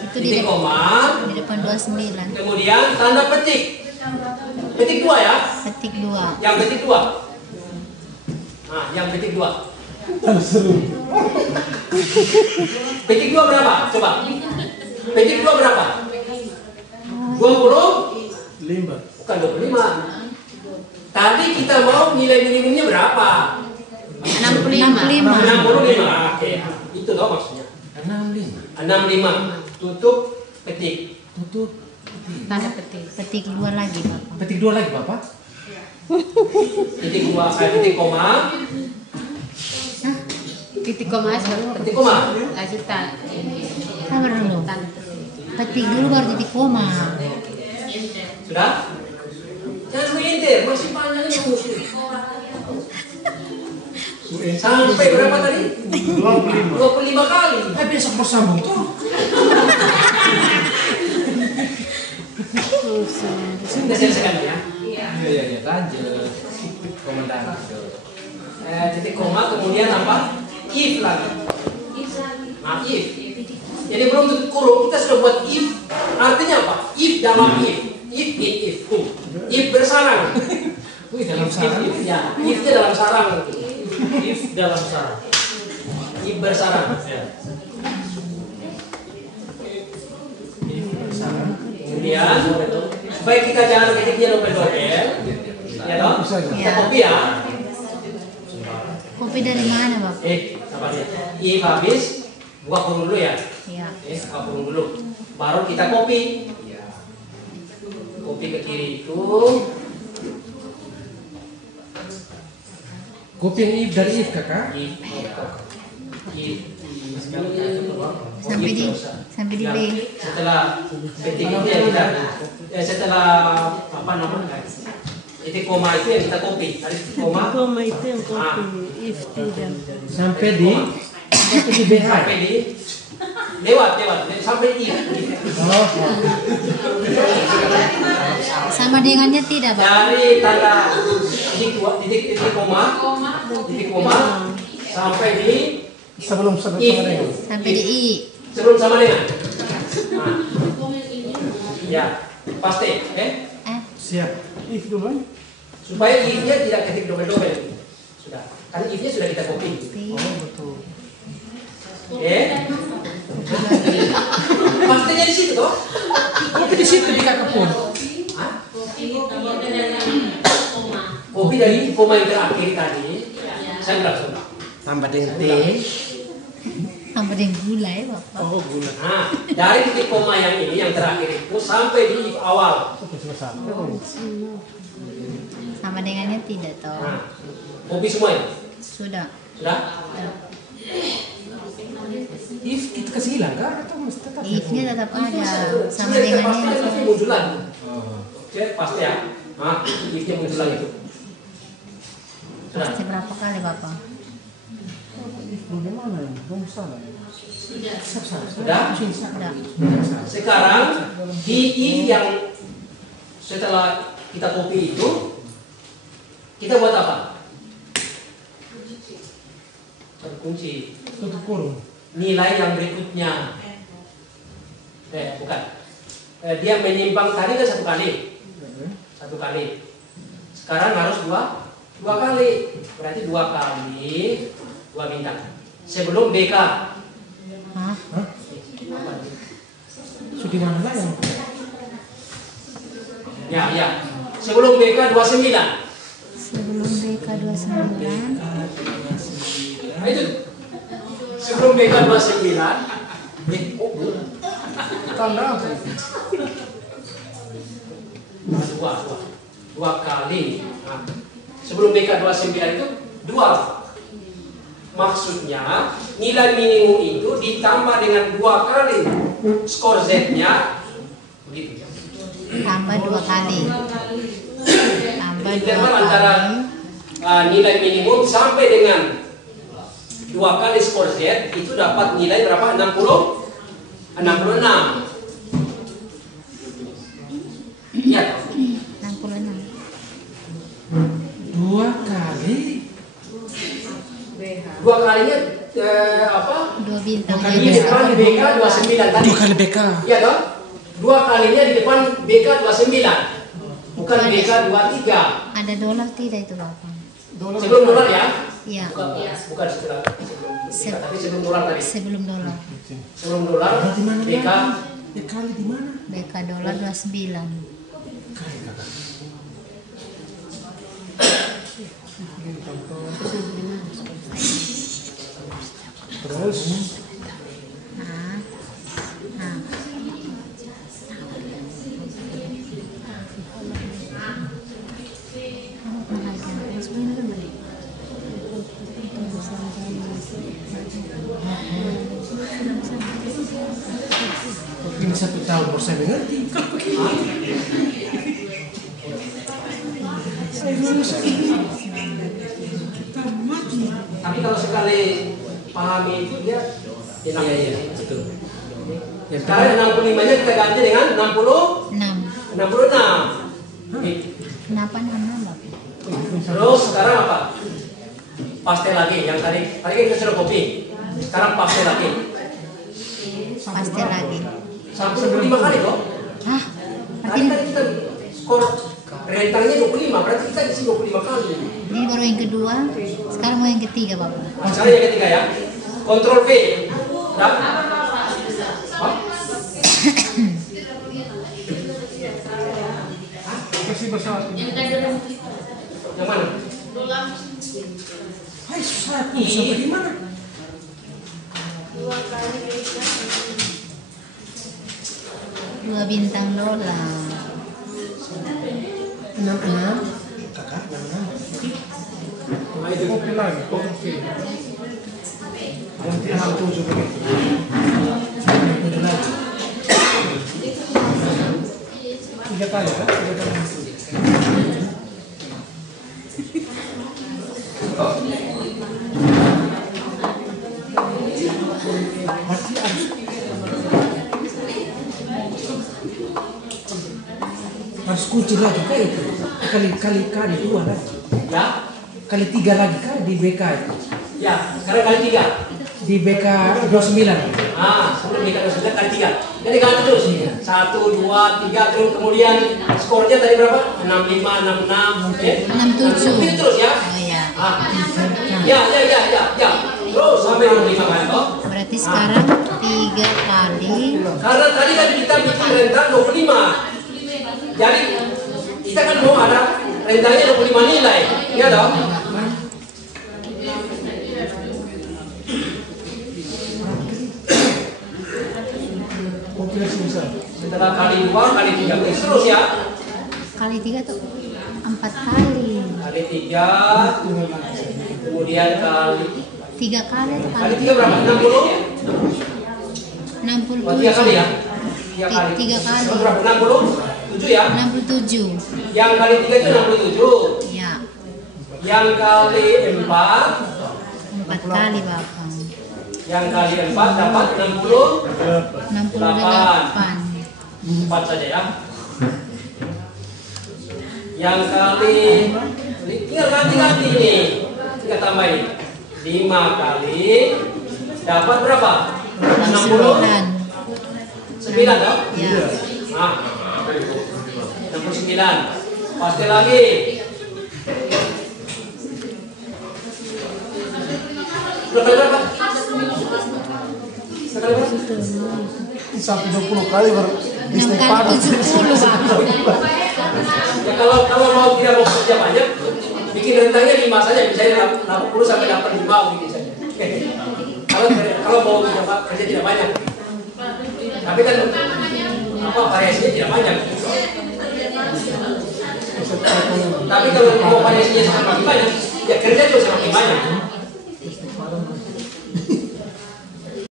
Itu Titik koma. di depan 29. Kemudian tanda petik. Petik 2 ya? Petik 2. Yang petik 2. Nah, yang petik 2. Petik 2 berapa? Coba. Petik 2 berapa? 5. Bukan 25. Tadi kita mau nilai minimumnya berapa? 65. 65. Oke. Itu dong maksudnya. 65. Tutup Petik. Tutup. Tanda petik. Petik 2 lagi Bapak. Petik 2 lagi Bapak. Titik dua, titik koma. Titik koma baru Titik koma. lanjutan. Sabar dulu. Tanda petik. Petik dulu baru titik koma. Sudah? Jangan mengintir, masih panjang ini. Sampai berapa tadi? 25 kali. Besok bersambung tuh. Sudah selesai ya? Iya, lanjut. Komandan. Titik koma kemudian apa? If lagi. Nah, if. Jadi belum tutup kurung, kita sudah buat if. Artinya apa? If dalam if. If. If bersarang. Wih, dalam sarang. Ya, if-nya dalam sarang. If dalam sarang. If bersarang. Kemudian supaya kita jangan ketiknya dobel-dobel, ya toh? Kita copy ya. Kopi dari mana Bapak? Sabar ya. If habis, buka kurung dulu ya. Iya. Buka kurung dulu. Baru kita copy. Copy ke kiri itu. Kopi yang if dari if kakak. Sampai di B. Setelah petik itu ya kita setelah apa namanya titik koma itu yang kita copy. Ada titik koma. Koma itu yang kopi. If tidak. Sampai di BH. Sampai di lewat sampai if. Sama dengannya tidak Bapak. Dari tanda titik koma sampai di Sebelum if. Sampai di I. Sebelum sama dengan. Nah. Ya, pasti, Siap. If dulu. supaya if-nya tidak ketik dobel-dobel. Sudah. Kan if-nya sudah kita copy. Oh, betul. Oke. Pastinya di situ toh? Kopi di situ di kakak pun. Kopi dari koma yang terakhir tadi. Saya bilang Tambah dengan teh. Sampai dengan gula ya Bapak. Oh, gula. Nah, dari titik koma yang ini yang terakhir itu sampai di if awal. Sama dengannya tidak toh. Nah, kopi semua ya? Sudah. Sudah? If kita kasih hilang kah atau mesti tetap? If-nya tetap ada. Sama Sudah kita dengannya. pastikan if-nya muncul lagi. Oke, pasti ya. Nah, if-nya muncul lagi tuh. Sudah. Pasti berapa kali Bapak? Bagaimana ini? Kamu salah ya? Sudah? Sudah. Sekarang di if yang setelah kita copy itu kita buat apa? Terkunci. Tutup kurung. Nilai yang berikutnya. Bukan. Dia menyimpang tadi kan satu kali. Satu kali. Sekarang harus dua kali. Berarti 2 kali 2 bintang. Sebelum BK. Hah? Sudah mana lagi? Ya. Sebelum BK 29. Sebelum BK 29. Nah, itu. Sebelum BK 29. Tanda apa itu? Dua kali. Nah, sebelum BK 29 itu 2. Maksudnya nilai minimum itu ditambah dengan 2 kali skor Z-nya begitu. Tambah 2 kali. Tambah 2 Interval kali. antara nilai minimum sampai dengan 2 kali skor Z itu dapat nilai berapa? 66. Iya. 66. 2 kali. 2 kalinya apa? 2 bintang. Di depan BK 29 tadi. 2 kali BK. Iya toh? 2 kalinya di depan BK 29. Bukan BK 23. Ada dolar tidak itu Bapak? Sebelum dolar ya? Iya. Bukan setelah tapi sebelum dolar tadi. Sebelum dolar. Sebelum dolar BK kali di mana? BK dolar 29. Terus Nah. Ini 1 tahun baru saya mengerti. Tapi kalau sekali pahami itu dia hilang ya, betul. Sekarang 65-nya kita ganti dengan 66. Kenapa 66, Bapak? Terus sekarang apa? Pastel lagi. Yang tadi kan kita sudah kopi. Sekarang pastel lagi. Pastel lagi. Sampai 25 kali loh. Hah? Tadi kita skor rentangnya 25, berarti kita isi 25 kali. Ini baru yang kedua, sekarang mau yang ketiga, Bapak. Sekarang yang ketiga ya. Kontrol V. Ya. Yang mana? Hai, susah aku sampai di mana? 2 bintang dolar. 66. Kakak, 66. Kopi lagi, kopi. Nanti hal 7 begitu. 7 lagi. 3 kali kan? 3 kali. Masih harus kunci lagi kan itu kali 2 lagi Ya. kali 3 lagi kan di BK itu Ya. Sekarang kali 3. di BK 29. Sebelum BK 29 kali 3. Jadi ganti terus. 1, 2, 3 terus kemudian skornya tadi berapa? 65, 66, 67. Ini terus ya. Oh iya. Ya. Terus sampai 25 kali toh. Berarti sekarang 3 kali. Karena tadi kan kita bikin rentang 25. Jadi kita kan mau ada rentangnya 25 nilai. Iya toh? Setelah kali 2, kali 3 terus ya. Kali 3 tuh 4 kali. Kali 3, kemudian kali 3 kali atau kali 3 berapa? 60? 67. 3 kali ya? 3 kali. 3 kali. Berapa? 67 ya? 67. Yang kali 3 itu 67. Ya. Yang kali 4 kali, Bapak. Yang kali 4 dapat 68. 4 saja ya. Yang kali tinggal ganti-ganti ini. Kita tambah ini. 5 kali dapat berapa? 69 toh? Ya. Nah, 69. Pasti lagi. Berapa? Sampai 20 kali baru 6 kali 70, Bapak. Ya kalau mau tidak mau kerja banyak, bikin rentangnya 5 saja, misalnya 80 sampai 85 bikin saja. Kalau mau kerja tidak banyak, tapi kan variasinya tidak banyak. Tapi kalau mau variasinya semakin banyak, ya kerja juga semakin banyak.